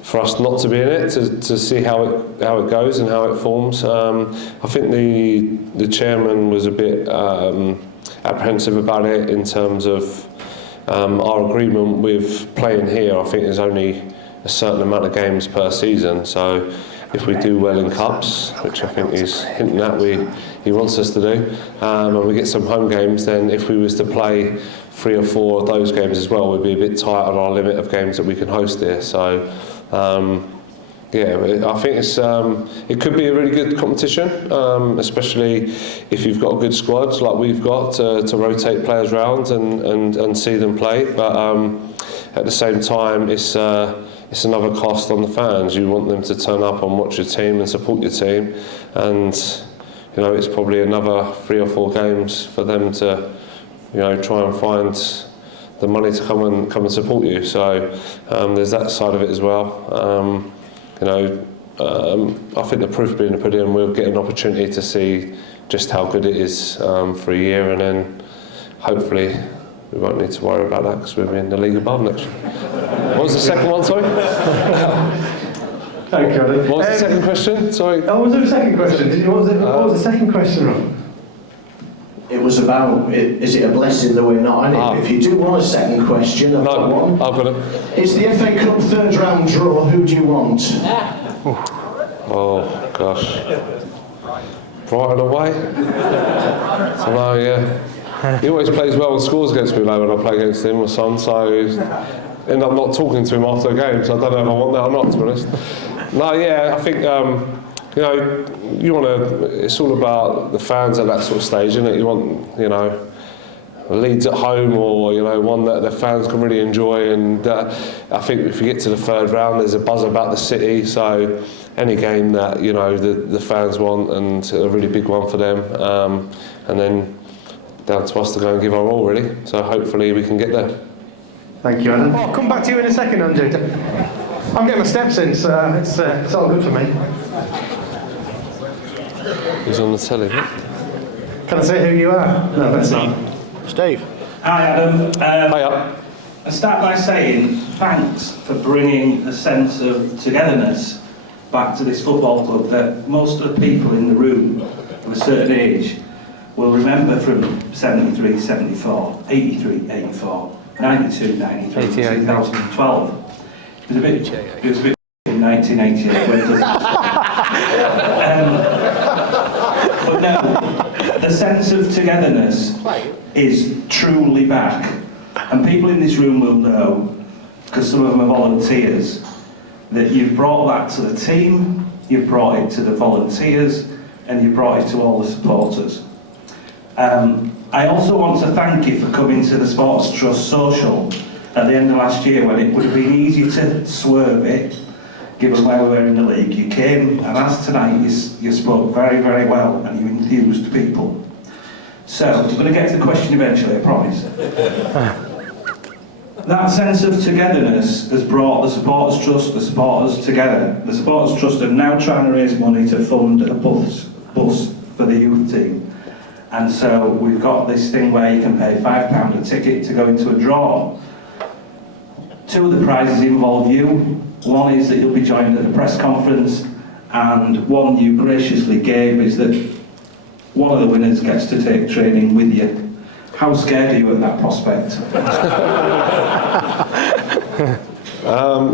for us not to be in it, to see how it goes and how it forms. I think the chairman was a bit apprehensive about it in terms of our agreement with playing here. I think there's only a certain amount of games per season, so if we do well in cups, which I think he's hinting at he wants us to do, and we get some home games, then if we was to play 3 or 4 of those games as well, we'd be a bit tight on our limit of games that we can host here. So yeah, I think it could be a really good competition, especially if you've got a good squad like we've got to rotate players around and see them play. But at the same time, it's another cost on the fans. You want them to turn up and watch your team and support your team, and you know, it's probably another 3 or 4 games for them to, you know, try and find the money to come and support you. So there's that side of it as well. You know, I think the proof being in the pudding, we'll get an opportunity to see just how good it is for a year, and then hopefully we won't need to worry about that because we'll be in the league above next year. What was the second one, sorry? Thank you, Adam. What was the second question? Sorry. Oh, was there a second question? What was the second question, Rob? It was about, is it a blessing that we're not in it? If you do want a second question, I've got one. I've got it. It's the FA Cup 3rd round draw. Who do you want? Oh, gosh. Brighton away? So no, yeah. He always plays well and scores against me, though, when I play against him, my son, so end up not talking to him after the game, so I don't know if I want that or not, to be honest. No, yeah, I think, you know, it's all about the fans at that sort of stage, isn't it? You want, you know, Leeds at home, or, you know, one that the fans can really enjoy, and I think if you get to the 3rd round, there's a buzz about the city, so any game that, you know, the fans want, and a really big one for them, and then down to us to go and give our all, really, so hopefully we can get there. Thank you, Adam. I'll come back to you in a second, Andrew. I'm getting my steps in, so it's all good for me. He's on the telly, right? Can I say who you are? No, that's not. Steve. Hi Adam. Hiya. I start by saying thanks for bringing a sense of togetherness back to this football club that most of the people in the room of a certain age will remember from 73, 74, 83, 84, 92, 93, 2012. It was a bit in 1988 when but no, the sense of togetherness is truly back, and people in this room will know, because some of them are volunteers, that you've brought that to the team, you've brought it to the volunteers, and you've brought it to all the supporters. I also want to thank you for coming to the Sports Trust Social at the end of last year, when it would have been easy to swerve it, given where we were in the league. You came, and as tonight, you spoke very, very well, and you enthused people. So, I'm going to get to the question eventually, I promise. That sense of togetherness has brought the Supporters Trust, the supporters together. The Supporters Trust are now trying to raise money to fund a bus for the youth team. And so we've got this thing where you can pay £5 a ticket to go into a draw. 2 of the prizes involve you. One is that you'll be joined at the press conference, and one you graciously gave is that one of the winners gets to take training with you. How scared are you at that prospect?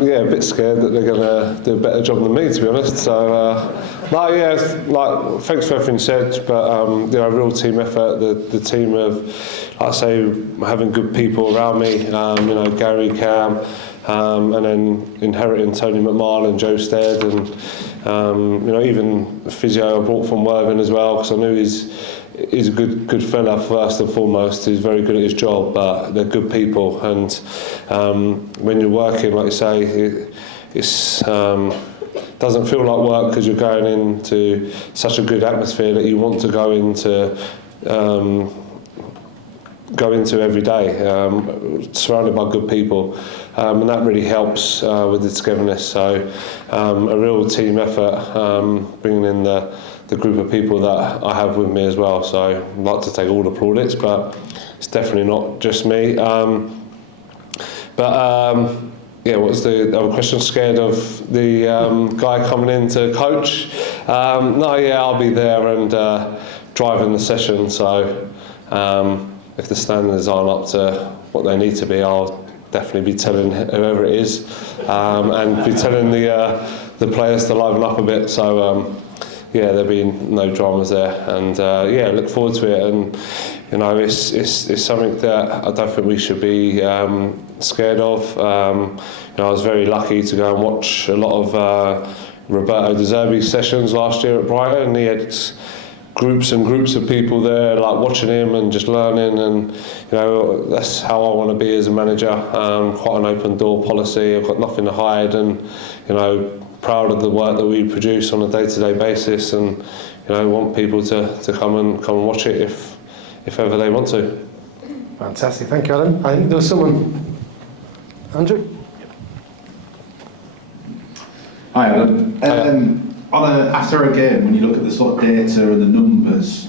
Yeah, a bit scared that they're going to do a better job than me, to be honest. So No, yeah, like thanks for everything you said, but you know, real team effort. The team of, like I say, having good people around me. You know, Gary, Cam, and then inheriting Tony McMahon and Joe Stead, and you know, even physio I brought from Worthing as well, because I knew he's a good fella first and foremost. He's very good at his job, but they're good people, and when you're working, like you say, it's doesn't feel like work because you're going into such a good atmosphere that you want to go into every day, surrounded by good people, and that really helps with the togetherness. So a real team effort, bringing in the group of people that I have with me as well. So I'd like to take all the plaudits, but it's definitely not just me. Yeah, what's the other question? Scared of the guy coming in to coach? No, yeah, I'll be there and driving the session. So if the standards aren't up to what they need to be, I'll definitely be telling whoever it is, and be telling the players to liven up a bit. So yeah, there'll be no dramas there, and yeah, look forward to it. And you know, it's something that I don't think we should be scared of. You know, I was very lucky to go and watch a lot of Roberto De Zerbi's sessions last year at Brighton. He had groups and groups of people there, like watching him and just learning, and you know, that's how I want to be as a manager. Quite an open door policy. I've got nothing to hide, and you know, proud of the work that we produce on a day-to-day basis, and you know, want people to come and watch it if ever they want to. Fantastic, thank you, Adam. I think there was someone, Andrew. Hi, Adam. After a game, when you look at the sort of data and the numbers,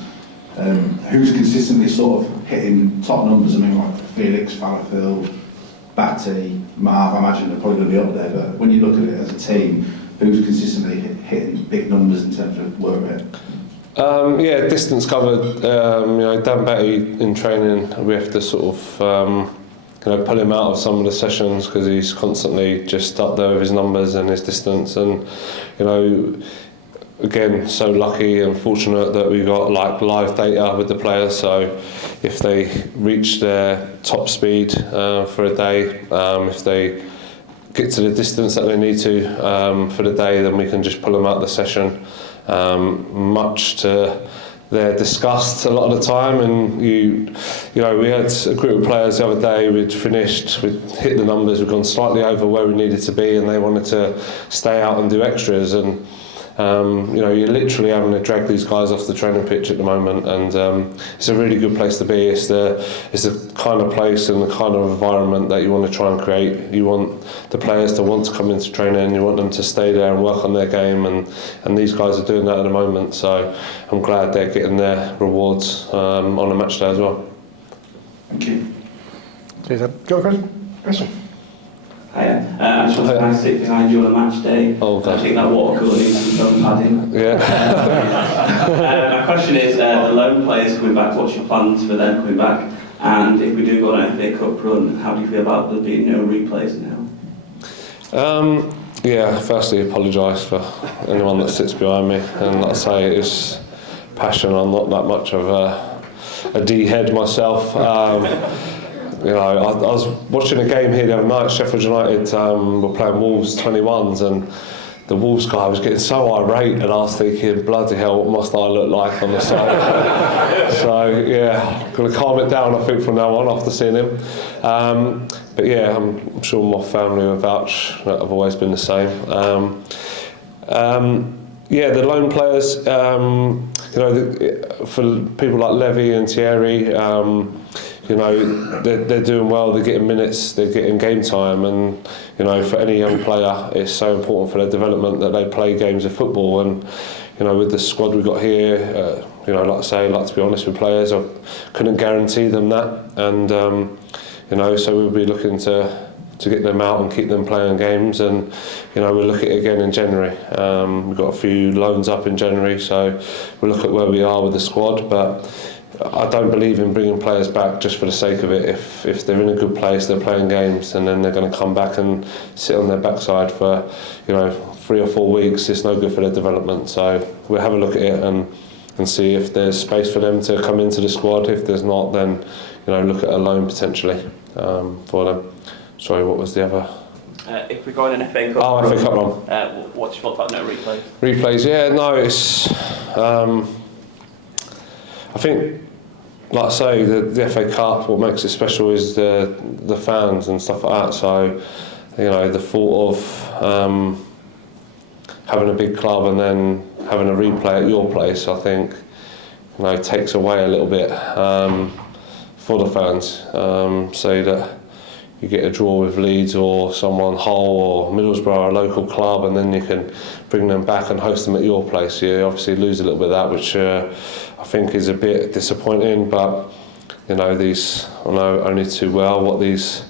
who's consistently sort of hitting top numbers? I mean, like Felix, Fallowfield, Batty, Marv, I imagine they're probably going to be up there, but when you look at it as a team, who's consistently hitting big numbers in terms of work rate? Yeah, distance covered. You know, Dan Batty in training, we have to sort of you know, pull him out of some of the sessions because he's constantly just up there with his numbers and his distance. And you know, again, so lucky and fortunate that we got like live data with the players. So if they reach their top speed for a day, if they get to the distance that they need to for the day, then we can just pull them out of the session. Much to their disgust a lot of the time, and you know, we had a group of players the other day. We'd hit the numbers, we'd gone slightly over where we needed to be, and they wanted to stay out and do extras. And you know, you're literally having to drag these guys off the training pitch at the moment, and it's a really good place to be. It's the kind of place and the kind of environment that you want to try and create. You want the players to want to come into training, you want them to stay there and work on their game, and these guys are doing that at the moment. So I'm glad they're getting their rewards on a match day as well. Thank you. Cheers, go question. Hiya. I just want to sit behind you on a match day. Oh, I think that water cooler needs some padding. Yeah. My question is, the loan players coming back, what's your plans for them coming back? And if we do go on an FA Cup run, how do you feel about there being no replays now? Yeah, firstly, apologise for anyone that sits behind me. And like I say, it's passion. I'm not that much of a D-head myself. You know, I was watching a game here the other night. Sheffield United were playing Wolves 21s, and the Wolves guy was getting so irate, and I was thinking, bloody hell, what must I look like on the side? So yeah, I'm going to calm it down, I think, from now on after seeing him. But yeah, I'm sure my family will vouch that I've always been the same. Yeah, the loan players, you know, for people like Levy and Thierry, you know, they're doing well, they're getting minutes, they're getting game time, and you know, for any young player, it's so important for their development that they play games of football. And you know, with the squad we've got here, you know, like I say, like to be honest with players, I couldn't guarantee them that, and you know, so we'll be looking to get them out and keep them playing games. And you know, we'll look at it again in January. We've got a few loans up in January, so we'll look at where we are with the squad. But I don't believe in bringing players back just for the sake of it. If they're in a good place, they're playing games, and then they're going to come back and sit on their backside for, you know, 3 or 4 weeks, it's no good for their development. So we'll have a look at it and see if there's space for them to come into the squad. If there's not, then look at a loan potentially for them. Sorry, what was the other? If we're going an FA Cup, FA Cup run. what's your thought about no replays? Replays, yeah, no, it's. I think, like I say, the FA Cup, what makes it special is the fans and stuff like that. So, the thought of having a big club and then having a replay at your place, I think, takes away a little bit for the fans. So that you get a draw with Leeds or someone, Hull or Middlesbrough, a local club, and then you can bring them back and host them at your place. You obviously lose a little bit of that, which I think is a bit disappointing. But I know only too well what these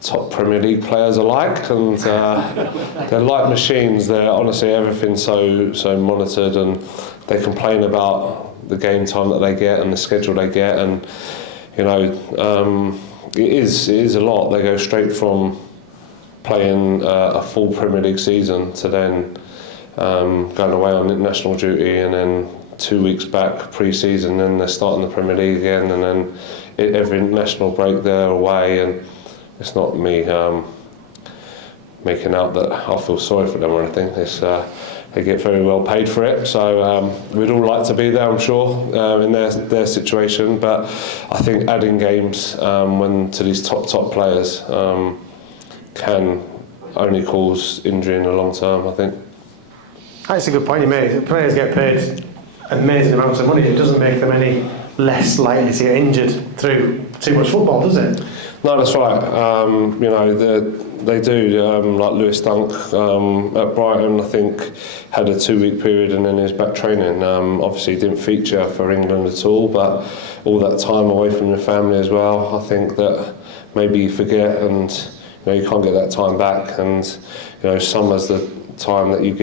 top Premier League players are like, and they're like machines. They're honestly, everything's so monitored, and they complain about the game time that they get and the schedule they get, and it is a lot. They go straight from playing a full Premier League season to then going away on international duty, and then 2 weeks back pre-season, and they're starting the Premier League again, and then every international break they're away. And it's not me making out that I feel sorry for them or anything. It's they get very well paid for it, so we'd all like to be there, I'm sure, in their situation. But I think adding games to these top players can only cause injury in the long term, I think. That's a good point you made. Players get paid amazing amounts of money. It doesn't make them any less likely to get injured through too much football, does it? No, that's right. They do. Like Lewis Dunk at Brighton, I think, had a 2-week period and then he was back training. Obviously, he didn't feature for England at all, but all that time away from your family as well, I think that maybe you forget, and you can't get that time back. And summer's the time that you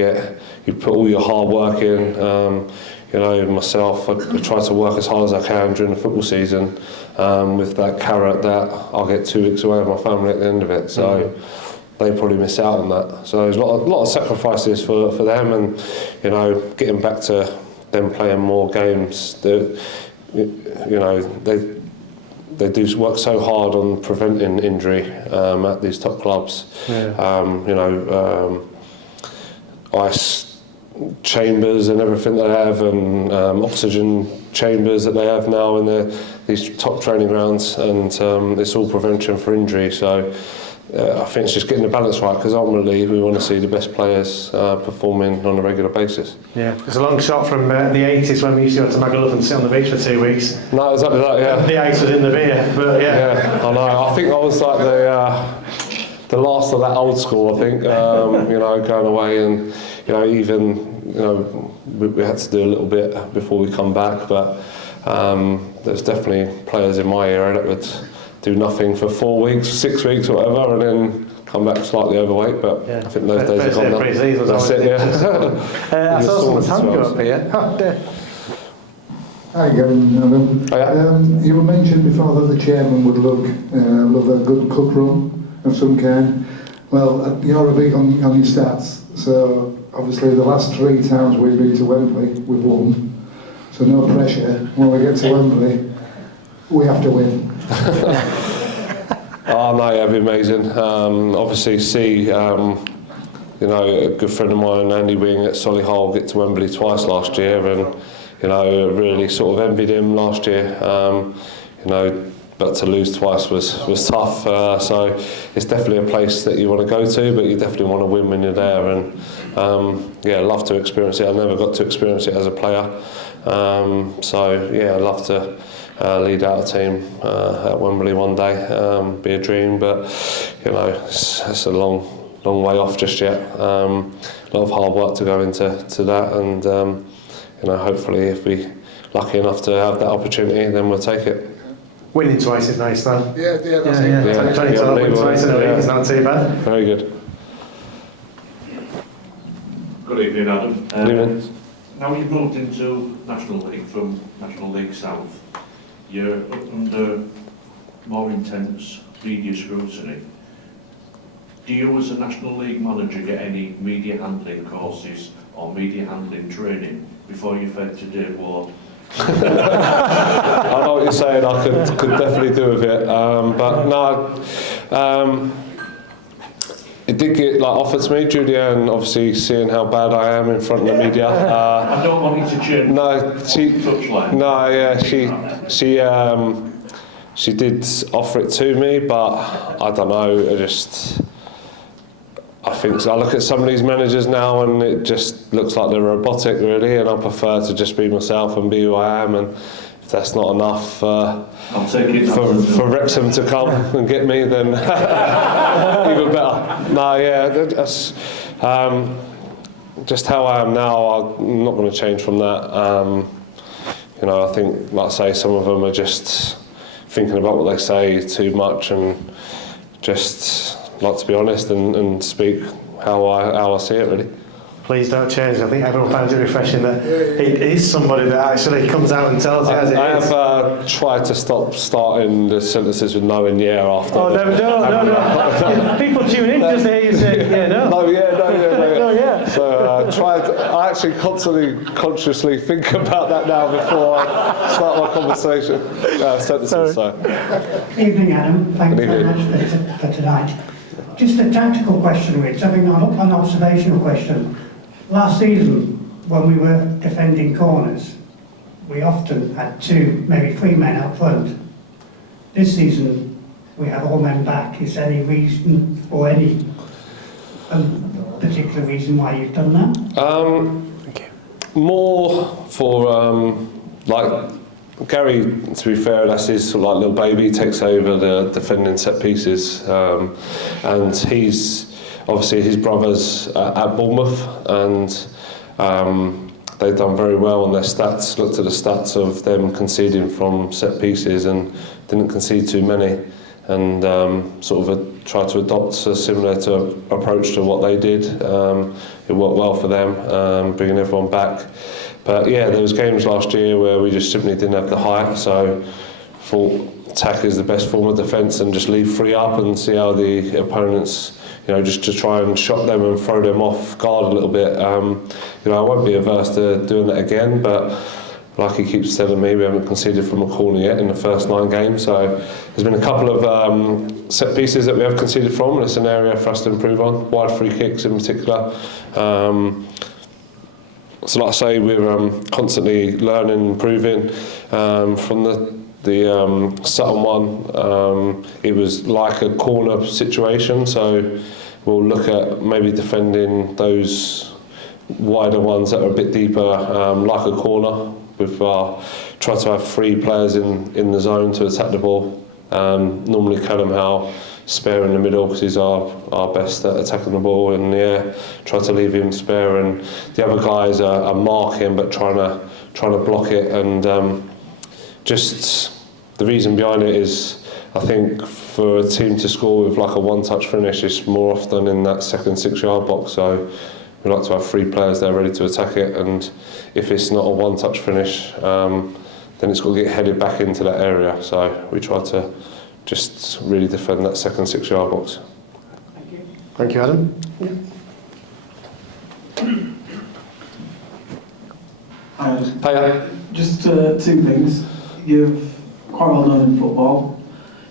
put all your hard work in. Myself, I try to work as hard as I can during the football season, with that carrot that I'll get 2 weeks away with my family at the end of it. So they probably miss out on that. So there's a lot of sacrifices for them, and getting back to them playing more games. They do work so hard on preventing injury at these top clubs. Ice chambers and everything they have, and oxygen chambers that they have now in these top training grounds, and it's all prevention for injury. So I think it's just getting the balance right, because ultimately we want to see the best players performing on a regular basis. Yeah, it's a long shot from the 80s when we used to go to Magaluf and sit on the beach for 2 weeks. No, exactly that, yeah. The ice was in the beer, but yeah. I know. I think I was like the last of that old school, I think, going away, and we had to do a little bit before we come back, but there's definitely players in my era that would do nothing for 4 weeks, 6 weeks or whatever, and then come back slightly overweight. But I think those days are gone now. That's it, yeah. I saw someone's hand go up here. Oh, dear. Hi again, Adam. You mentioned before that the chairman would love a good cup run of some kind. Well, you're a big on your stats, so obviously the last 3 times we've been to Wembley, we've won. So no pressure. When we get to Wembley, we have to win. Oh no, that'd be amazing. Obviously, a good friend of mine, Andy Wing at Solihull, get to Wembley twice last year, and really sort of envied him last year. But to lose twice was tough. So it's definitely a place that you want to go to, but you definitely want to win when you're there. And I'd love to experience it. I never got to experience it as a player. I'd love to lead out a team at Wembley one day. Be a dream, but it's a long way off just yet. A lot of hard work to go into that, and hopefully, if we're lucky enough to have that opportunity, then we'll take it. Winning twice is nice, though. Yeah, that's it. Yeah. Trying to win twice in a league is not too bad. Very good. Good evening, Adam. Good evening. Now you've moved into National League from National League South, you're under more intense media scrutiny. Do you as a National League manager get any media handling courses or media handling training before you fed to Dave Ward? I know what you're saying, I could definitely do with it, but no, it did get offered to me, Julianne, obviously seeing how bad I am in front of the media. I don't want you to change. No, she did offer it to me, but I don't know, I think I look at some of these managers now and it just looks like they're robotic really, and I prefer to just be myself and be who I am, and if that's not enough for Wrexham to come and get me, then even better. No, yeah, that's just how I am now. I'm not going to change from that. I think, like I say, some of them are just thinking about what they say too much and just like to be honest and speak how I see it really. Please don't change. I think everyone finds it refreshing that it is somebody that actually comes out and tells you as it is. I have tried to stop starting the sentences with no and yeah after. Oh, no. People tune in just to hear you say yeah, no. No, yeah. No, yeah. So I actually consciously think about that now before I start my conversation sentences. So. Evening, Adam. Thanks very much for tonight. Just a tactical question, Rich. I think an observational question. Last season, when we were defending corners, we often had 2, maybe 3 men up front. This season, we have all men back. Is there any reason or any particular reason why you've done that? More for Gary, to be fair, that's his sort of little baby. He takes over the defending set pieces, and he's obviously his brother's at Bournemouth, and they've done very well on their stats. Looked at the stats of them conceding from set pieces and didn't concede too many, and tried to adopt a similar approach to what they did. It worked well for them, bringing everyone back. But yeah, there was games last year where we just simply didn't have the height, so thought attack is the best form of defence and just leave 3 up and see how the opponents, just to try and shock them and throw them off guard a little bit. I won't be averse to doing that again, but like he keeps telling me, we haven't conceded from a corner yet in the first 9 games, so there's been a couple of set pieces that we have conceded from, and it's an area for us to improve on, wide free kicks in particular. So like I say, we're constantly learning, improving. From the Sutton one, it was like a corner situation, so we'll look at maybe defending those wider ones that are a bit deeper, like a corner. We've tried to have 3 players in the zone to attack the ball. Normally Callum Howe spare in the middle because he's our best at attacking the ball, and try to leave him spare, and the other guys are marking but trying to block it, and just the reason behind it is I think for a team to score with like a one-touch finish is more often in that second 6-yard box, so we like to have 3 players there ready to attack it, and if it's not a one-touch finish then it's got to get headed back into that area, so we try to just really defend that second 6-yard box. Thank you, Adam. Hi. Just 2 things. You're quite well known in football.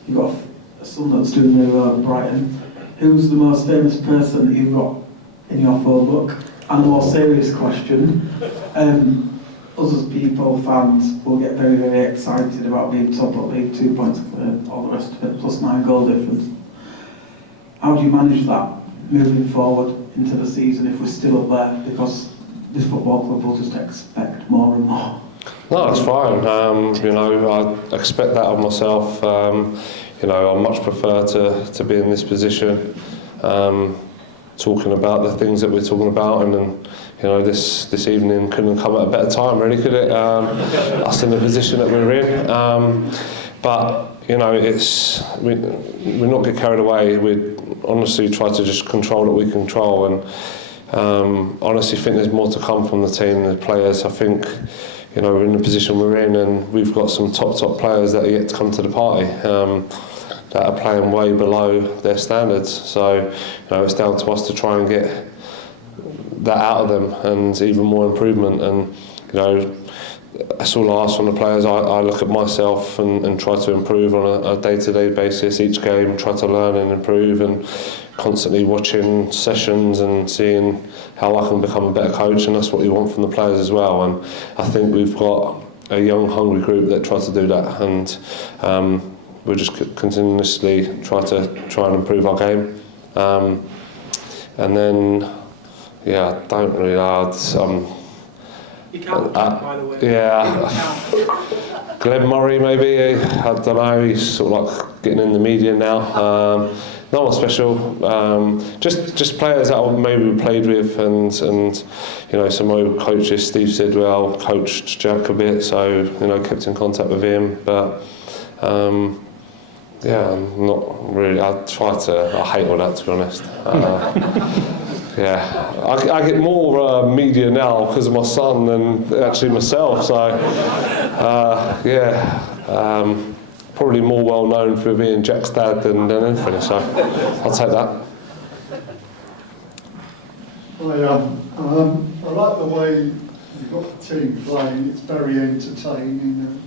You've got a son that's doing really well at Brighton. Who's the most famous person that you've got in your phone book? And a more serious question. Us as people, fans, will get very, very excited about being top of league, 2 points clear, all the rest of it, plus 9 goal difference. How do you manage that moving forward into the season if we're still up there? Because this football club will just expect more and more. No, that's fine. I expect that of myself. I much prefer to be in this position, talking about the things that we're talking about, and then this evening couldn't come at a better time, really, could it? Us in the position that we're in. But we're not get carried away. We honestly try to just control what we control, and honestly think there's more to come from the team, the players. I think we're in the position we're in, and we've got some top players that are yet to come to the party. that are playing way below their standards. So, it's down to us to try and get that out of them and even more improvement. And that's all I ask from the players. I look at myself and try to improve on a day-to-day basis. Each game, try to learn and improve, and constantly watching sessions and seeing how I can become a better coach. And that's what we want from the players as well. And I think we've got a young, hungry group that try to do that. And we'll just continuously try and improve our game. And then, I don't really know. You can't by the way. Yeah. Glenn Murray, maybe. I don't know. He's sort of like getting in the media now. No one special. Just players that I maybe played with, and some old coaches. Steve Sidwell coached Jack a bit, so kept in contact with him. But I'm not really. I hate all that, to be honest. I get more media now because of my son than actually myself. So, probably more well known for being Jack's dad than anything. So, I'll take that. I like the way you've got the team playing. It's very entertaining, and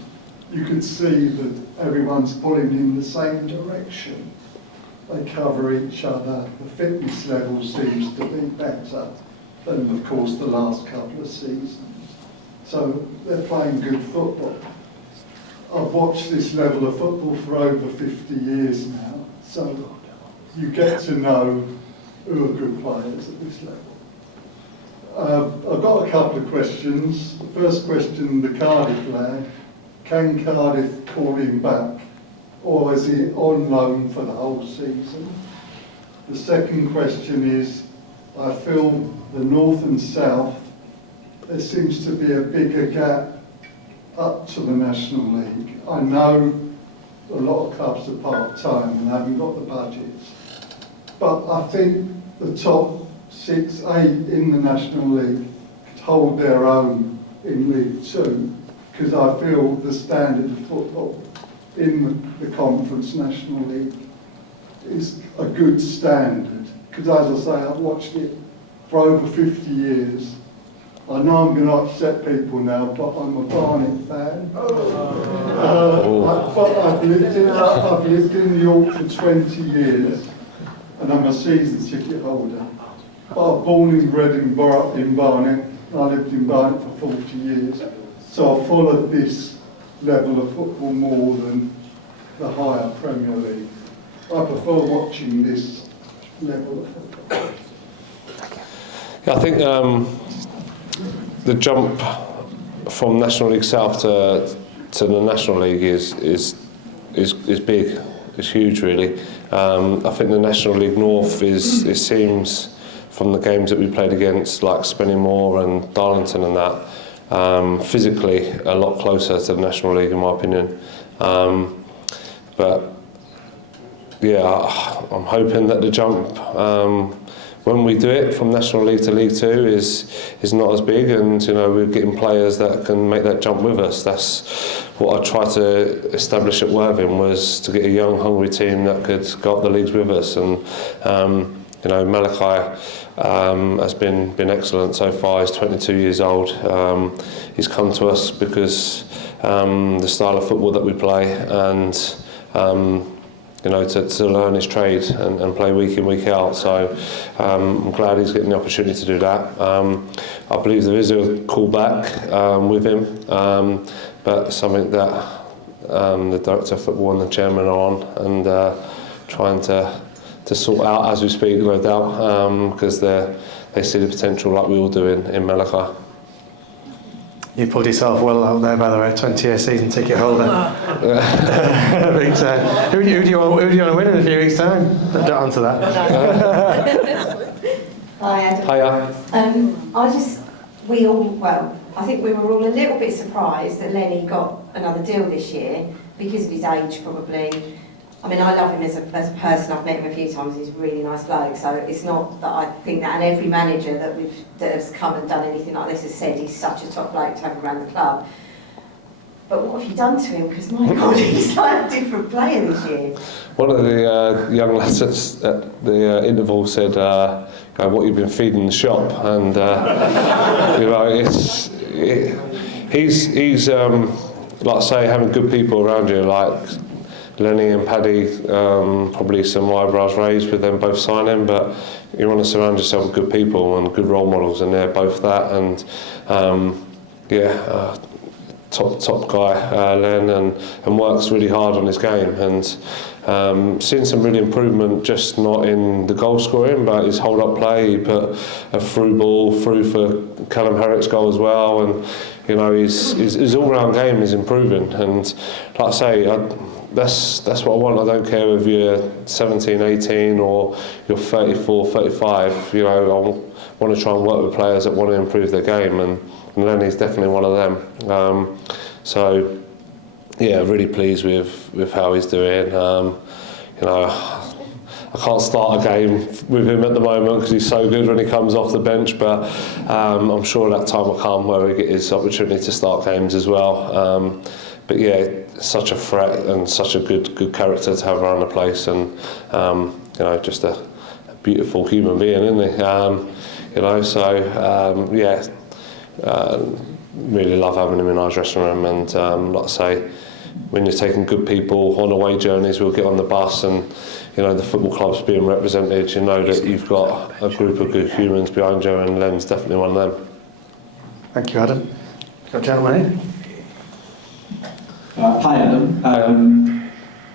you can see that everyone's pulling in the same direction. They cover each other. The fitness level seems to be better than, of course, the last couple of seasons. So they're playing good football. I've watched this level of football for over 50 years now, so you get to know who are good players at this level. I've got a couple of questions. The first question, the Cardiff lad. Can Cardiff call him back? Or is he on loan for the whole season? The second question is, I feel the North and South, there seems to be a bigger gap up to the National League. I know a lot of clubs are part-time and haven't got the budgets, but I think the top 6, 8 in the National League could hold their own in League 2, because I feel the standard of football in the Conference National League is a good standard. Because as I say, I've watched it for over 50 years. I know I'm going to upset people now, but I'm a Barnet fan. But I've lived in York for 20 years, and I'm a season ticket holder. But I'm born and bred in Barnet, and I lived in Barnet for 40 years. So I followed this level of football more than the higher Premier League. I prefer watching this level of football. I think the jump from National League South to the National League is big. It's huge, really. I think the National League North it seems from the games that we played against, like Spennymoor and Darlington and that, physically a lot closer to the National League, in my opinion. But I'm hoping that the jump when we do it from National League to League 2 is not as big, and we're getting players that can make that jump with us. That's what I tried to establish at Worthing, was to get a young, hungry team that could go up the leagues with us. And Malachi has been excellent so far. He's 22 years old. He's come to us because the style of football that we play, and to learn his trade and play week in, week out. So I'm glad he's getting the opportunity to do that. I believe there is a call back with him, but something that the Director of Football and the Chairman are on, and trying to sort out as we speak, no doubt, because they see the potential like we all do in Malachi. You pulled yourself well out there, by the way, 20-year season ticket holder. Big time. Who do you want to win in a few weeks' time? Don't answer that. Hi, Adam. Hiya. I think we were all a little bit surprised that Lenny got another deal this year because of his age, probably. I mean, I love him as a person. I've met him a few times. He's a really nice bloke. So it's not that I think that, and every manager that has come and done anything like this has said he's such a top bloke to have around the club. but what have you done to him? Because my God, he's like a different player this year. One of the young lads at the interval said, what you've been feeding the shop, and he's like I say, having good people around you, like Lenny and Paddy, probably some eyebrows raised with them both signing, but you want to surround yourself with good people and good role models, and they're both that. And top guy, Len, and works really hard on his game, and seen some really improvement, just not in the goal scoring, but his hold up play. He put a through ball through for Callum Herrick's goal as well, and his all round game is improving. And like I say, that's what I want. I don't care if you're 17, 18 or you're 34, 35. I want to try and work with players that want to improve their game, and Lenny's definitely one of them. So yeah, really pleased with how he's doing. I can't start a game with him at the moment because he's so good when he comes off the bench, but I'm sure that time will come where he get his opportunity to start games as well. But yeah, such a threat and such a good character to have around the place, and just a beautiful human being, isn't he? Really love having him in our dressing room, and like I say, when you're taking good people on away journeys, we'll get on the bus and the football club's being represented, you know that you've got a group of good humans behind you, and Len's definitely one of them. Thank you, Adam. Got a gentleman here. Hi Adam,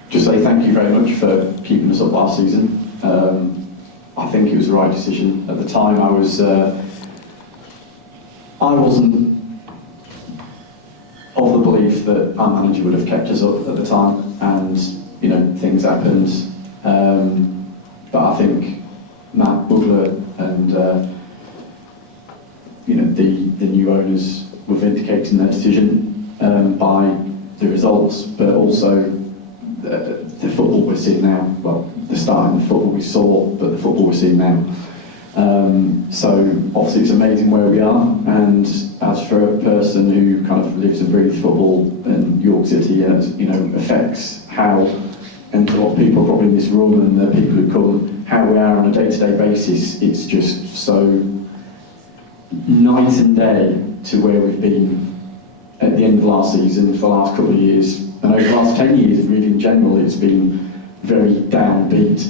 just say thank you very much for keeping us up last season. I think it was the right decision at the time. I wasn't of the belief that our manager would have kept us up at the time, and things happened. But I think Matt Bugler and the new owners were vindicating their decision by the results, but also the football we're seeing now. Well, the start of the football we saw, but the football we're seeing now. So obviously it's amazing where we are, and as for a person who kind of lives and breathes football, and York City affects how, and to a lot of people probably in this room and the people who come, how we are on a day-to-day basis, it's just so night and day to where we've been at the end of last season, for the last couple of years, and over the last 10 years really in general, it's been very downbeat,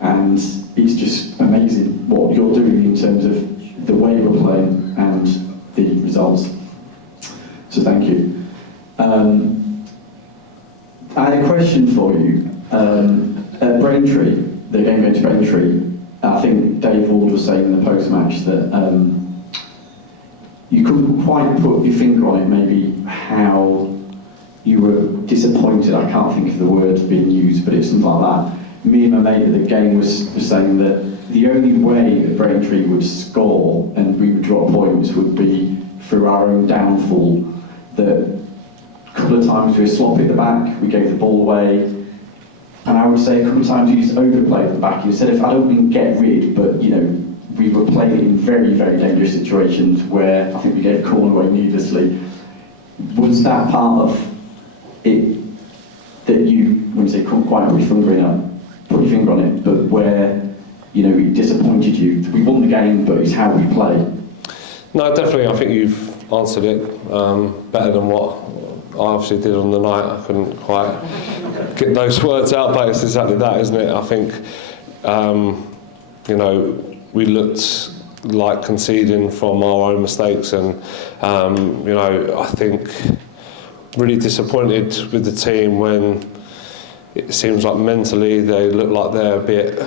and it's just amazing what you're doing in terms of the way we're playing and the results. So thank you. I had a question for you. At Braintree, the game against Braintree, I think Dave Ward was saying in the post-match that you couldn't quite put your finger on it, maybe how you were disappointed. I can't think of the words being used, but it's something like that. Me and my mate at the game was saying that the only way that Braintree would score and we would drop points would be through our own downfall. That a couple of times we were sloppy at the back, we gave the ball away, and I would say a couple of times we just overplayed at the back. Instead of, I don't mean get rid, but we were playing in very, very dangerous situations where I think we gave a corner away needlessly. Was that part of it that you, when you say couldn't quite put your finger on it, but where it disappointed you? We won the game, but it's how we play. No, definitely. I think you've answered it better than what I obviously did on the night. I couldn't quite get those words out, but it's exactly that, isn't it? I think we looked like conceding from our own mistakes, and I think really disappointed with the team when it seems like mentally they look like they're a bit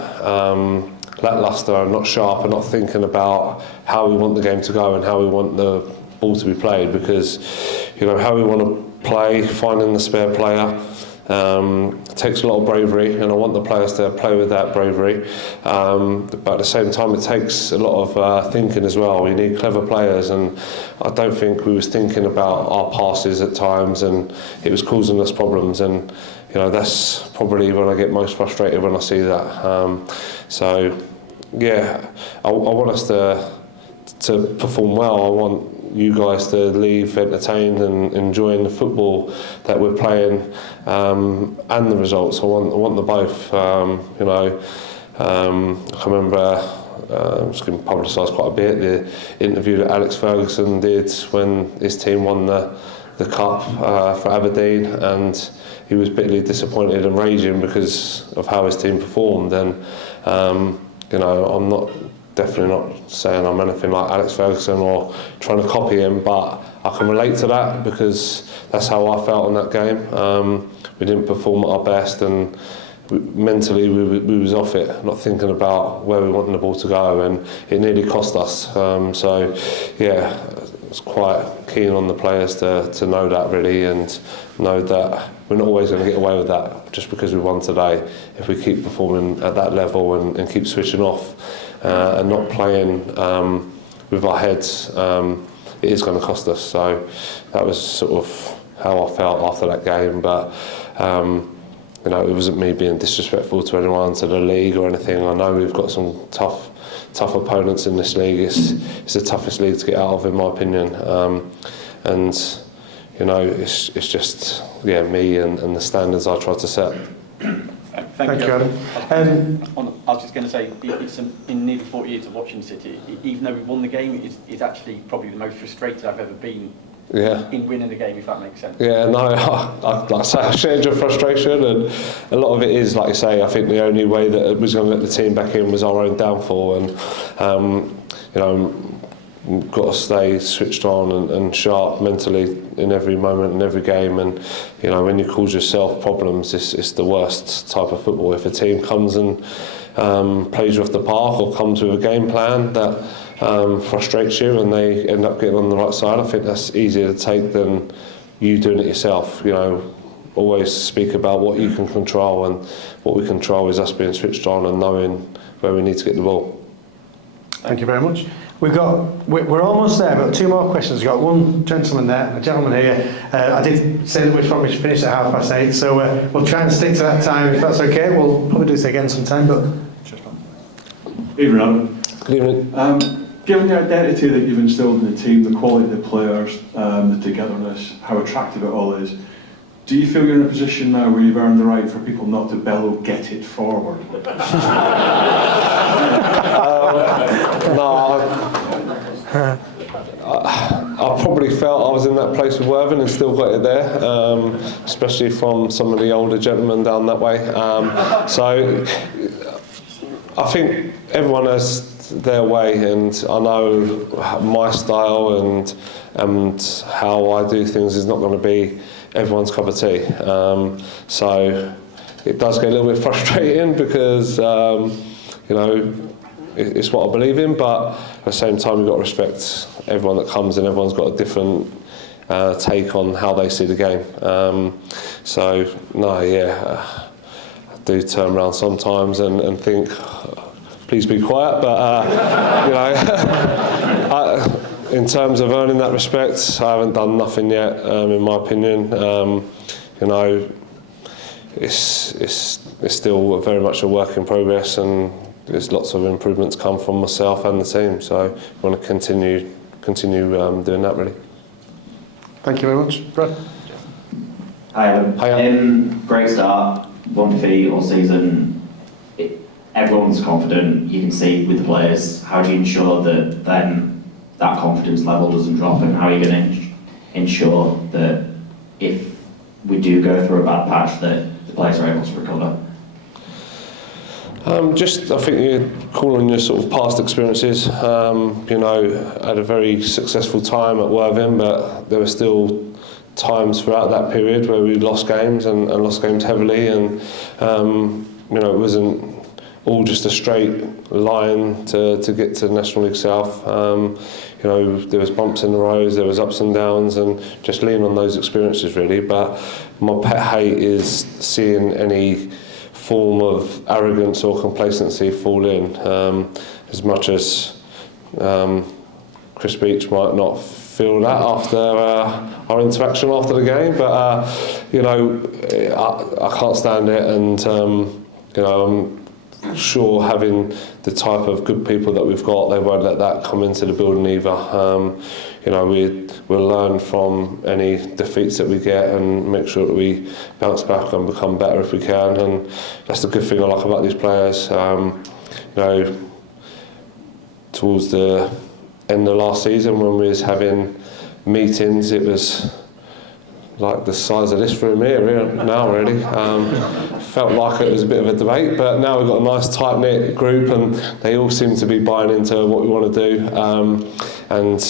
lacklustre and not sharp and not thinking about how we want the game to go and how we want the ball to be played, because how we want to play, finding the spare player, takes a lot of bravery, and I want the players to play with that bravery, but at the same time it takes a lot of thinking as well. We need clever players, and I don't think we was thinking about our passes at times, and it was causing us problems, and that's probably when I get most frustrated when I see that. So yeah, I want us to perform well. I want you guys to leave entertained and enjoying the football that we're playing, and the results. I want the both. You know, I remember it's been publicised quite a bit, the interview that Alex Ferguson did when his team won the cup for Aberdeen, and he was bitterly disappointed and raging because of how his team performed. And you know, I'm definitely not saying I'm anything like Alex Ferguson or trying to copy him, but I can relate to that because that's how I felt in that game. We didn't perform at our best, and mentally we was off it, not thinking about where we wanted the ball to go, and it nearly cost us. So yeah, I was quite keen on the players to know that really, and know that we're not always going to get away with that just because we won today. If we keep performing at that level and keep switching off and not playing with our heads, it is going to cost us. So that was sort of how I felt after that game. But you know, it wasn't me being disrespectful to anyone, to the league or anything. I know we've got some tough opponents in this league. It's the toughest league to get out of, in my opinion. And you know, it's just me and the standards I try to set. Thank you, Adam. I was just going to say, it's in nearly 40 years of watching City, even though we've won the game, it's actually probably the most frustrated I've ever been in winning the game, if that makes sense. Yeah, no, like I say, I shared your frustration, and a lot of it is, like you say, I think the only way that it was going to let the team back in was our own downfall, and you know, we've got to stay switched on and sharp mentally in every moment and every game. And you know, when you cause yourself problems, it's the worst type of football. If a team comes and plays you off the park or comes with a game plan that frustrates you and they end up getting on the right side, I think that's easier to take than you doing it yourself. You know, always speak about what you can control, and what we control is us being switched on and knowing where we need to get the ball. Thank you very much. We're almost there. We've got two more questions. We've got one gentleman there, a gentleman here. I did say that we should finish at 8:30, so we'll try and stick to that time if that's okay. We'll probably do this again sometime. But Evening, Adam. Good evening. Given the identity that you've instilled in the team, the quality of the players, the togetherness, how attractive it all is, do you feel you're in a position now where you've earned the right for people not to bellow, "Get it forward"? No, I probably felt I was in that place with Worthing and still got it there, especially from some of the older gentlemen down that way. So I think everyone has their way, and I know my style and how I do things is not going to be everyone's cup of tea. So it does get a little bit frustrating because you know, it's what I believe in, but at the same time you've got to respect everyone that comes, and everyone's got a different take on how they see the game. So no, I do turn around sometimes and think, please be quiet, but you know, in terms of earning that respect, I haven't done nothing yet, in my opinion. You know, it's still very much a work in progress, and there's lots of improvements come from myself and the team, so I want to continue doing that really. Thank you very much. Brad? Hi Adam. Great start, 1 defeat all season. Everyone's confident, you can see with the players. How do you ensure that then that confidence level doesn't drop, and how are you going to ensure that if we do go through a bad patch that the players are able to recover? I think you call on your sort of past experiences. You know, I had a very successful time at Worthing, but there were still times throughout that period where we lost games and lost games heavily, and you know, it wasn't all just a straight line to get to National League South. You know, there was bumps in the road, there was ups and downs, and just lean on those experiences really. But my pet hate is seeing any form of arrogance or complacency fall in. As much as Chris Beach might not feel that after our interaction after the game, but you know, I can't stand it, and you know, I'm sure having the type of good people that we've got, they won't let that come into the building either. We'll learn from any defeats that we get and make sure that we bounce back and become better if we can. And that's the good thing I like about these players. Towards the end of last season, when we was having meetings, it was like the size of this room here now, really. Felt like it was a bit of a debate, but now we've got a nice tight-knit group and they all seem to be buying into what we want to do. And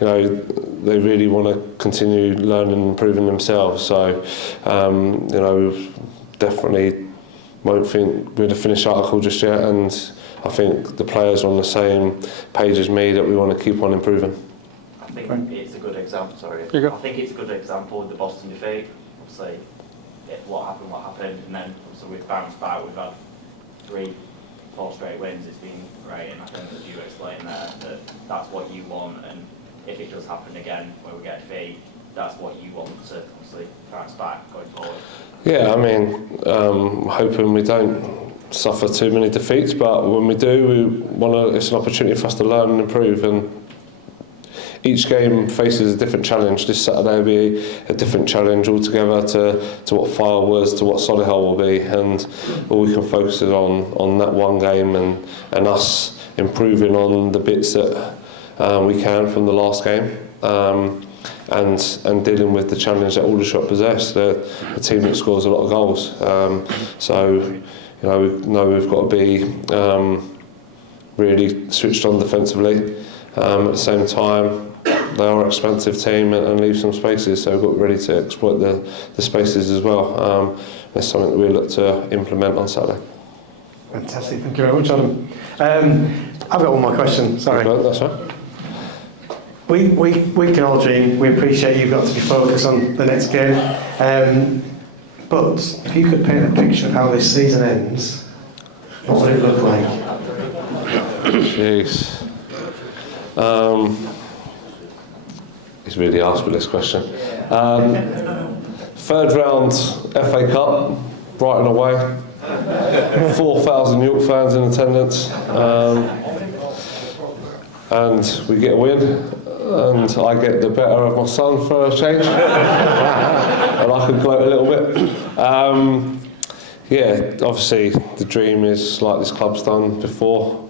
they really want to continue learning and improving themselves. So, we definitely won't think we're the finished article just yet, and I think the players are on the same page as me that we want to keep on improving. I think it's a good example. Sorry, I think it's a good example with the Boston defeat. Obviously, what happened, and then obviously we've bounced back. We've had 3-4 straight wins. It's been great, and I think as you explained there, that's what you want. And if it does happen again, where we get a defeat, that's what you want to obviously bounce back going forward. Yeah, I mean, hoping we don't suffer too many defeats, but when we do, it's an opportunity for us to learn and improve. And each game faces a different challenge. This Saturday will be a different challenge altogether to what Fylde was, to what Solihull will be, and all we can focus is on that one game and us improving on the bits that we can from the last game, and dealing with the challenge that Aldershot possess, the team that scores a lot of goals. We know we've got to be really switched on defensively. At the same time, they are an expansive team and leave some spaces, so we've got ready to exploit the spaces as well. That's something that we look to implement on Saturday. Fantastic, thank you very much, Adam. I've got one more question, sorry. That's right. We can all dream, we appreciate you've got to be focused on the next game. But if you could paint a picture of how this season ends, what would it look like? Jeez. He's really asked me this question. Third round FA Cup, Brighton away. 4,000 York fans in attendance. And we get a win. And I get the better of my son for a change. And I can gloat a little bit. Obviously the dream is, like this club's done before,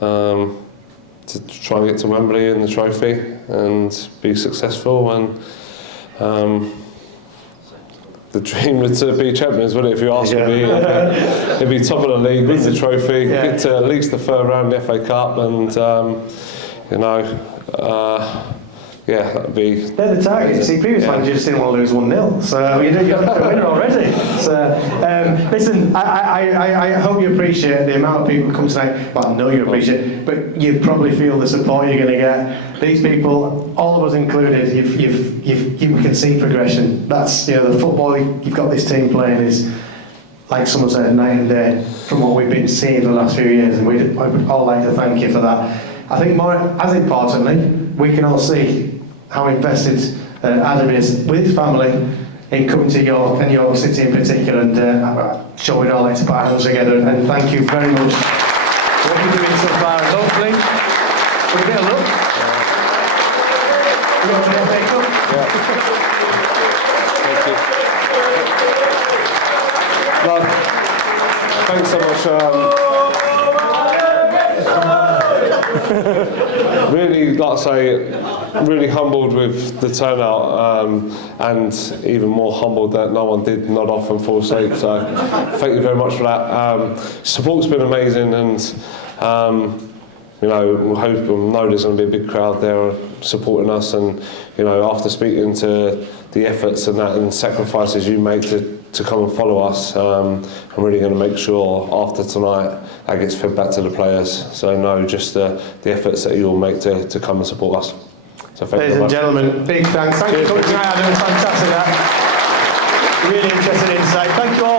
to try and get to Wembley and the trophy and be successful. And the dream would to be champions, wouldn't it, if you ask me? It'd be top of the league, win the trophy, get to at least the third round of the FA Cup, and that'd be... They're the target. See, previous managers just didn't want to lose 1-0, so you've got the winner already. So, listen, I hope you appreciate the amount of people who come tonight. Well, I know you appreciate it, but you probably feel the support you're going to get. These people, all of us included, you can see progression. That's, the football you've got this team playing is, like someone said, night and day from what we've been seeing the last few years, and we'd all like to thank you for that. I think more, as importantly, we can all see how invested Adam is with his family in coming to York and York City in particular, and sure we'd all like to put our hands together and thank you very much for what you're doing so far. And hopefully, with a bit of luck, we're going to FA Cup. Thanks so much. Really, like I say, really humbled with the turnout, and even more humbled that no one did nod off and fall asleep. So, thank you very much for that. Support's been amazing, and we hope and know there's going to be a big crowd there supporting us. And after speaking to the efforts and that and sacrifices you make to come and follow us, I'm really going to make sure after tonight that gets fed back to the players. So just the efforts that you all make to come and support us. So thank you. Ladies and gentlemen, big thanks. Thank you for coming tonight, Adam. Fantastic that. Really interesting insight. Thank you all.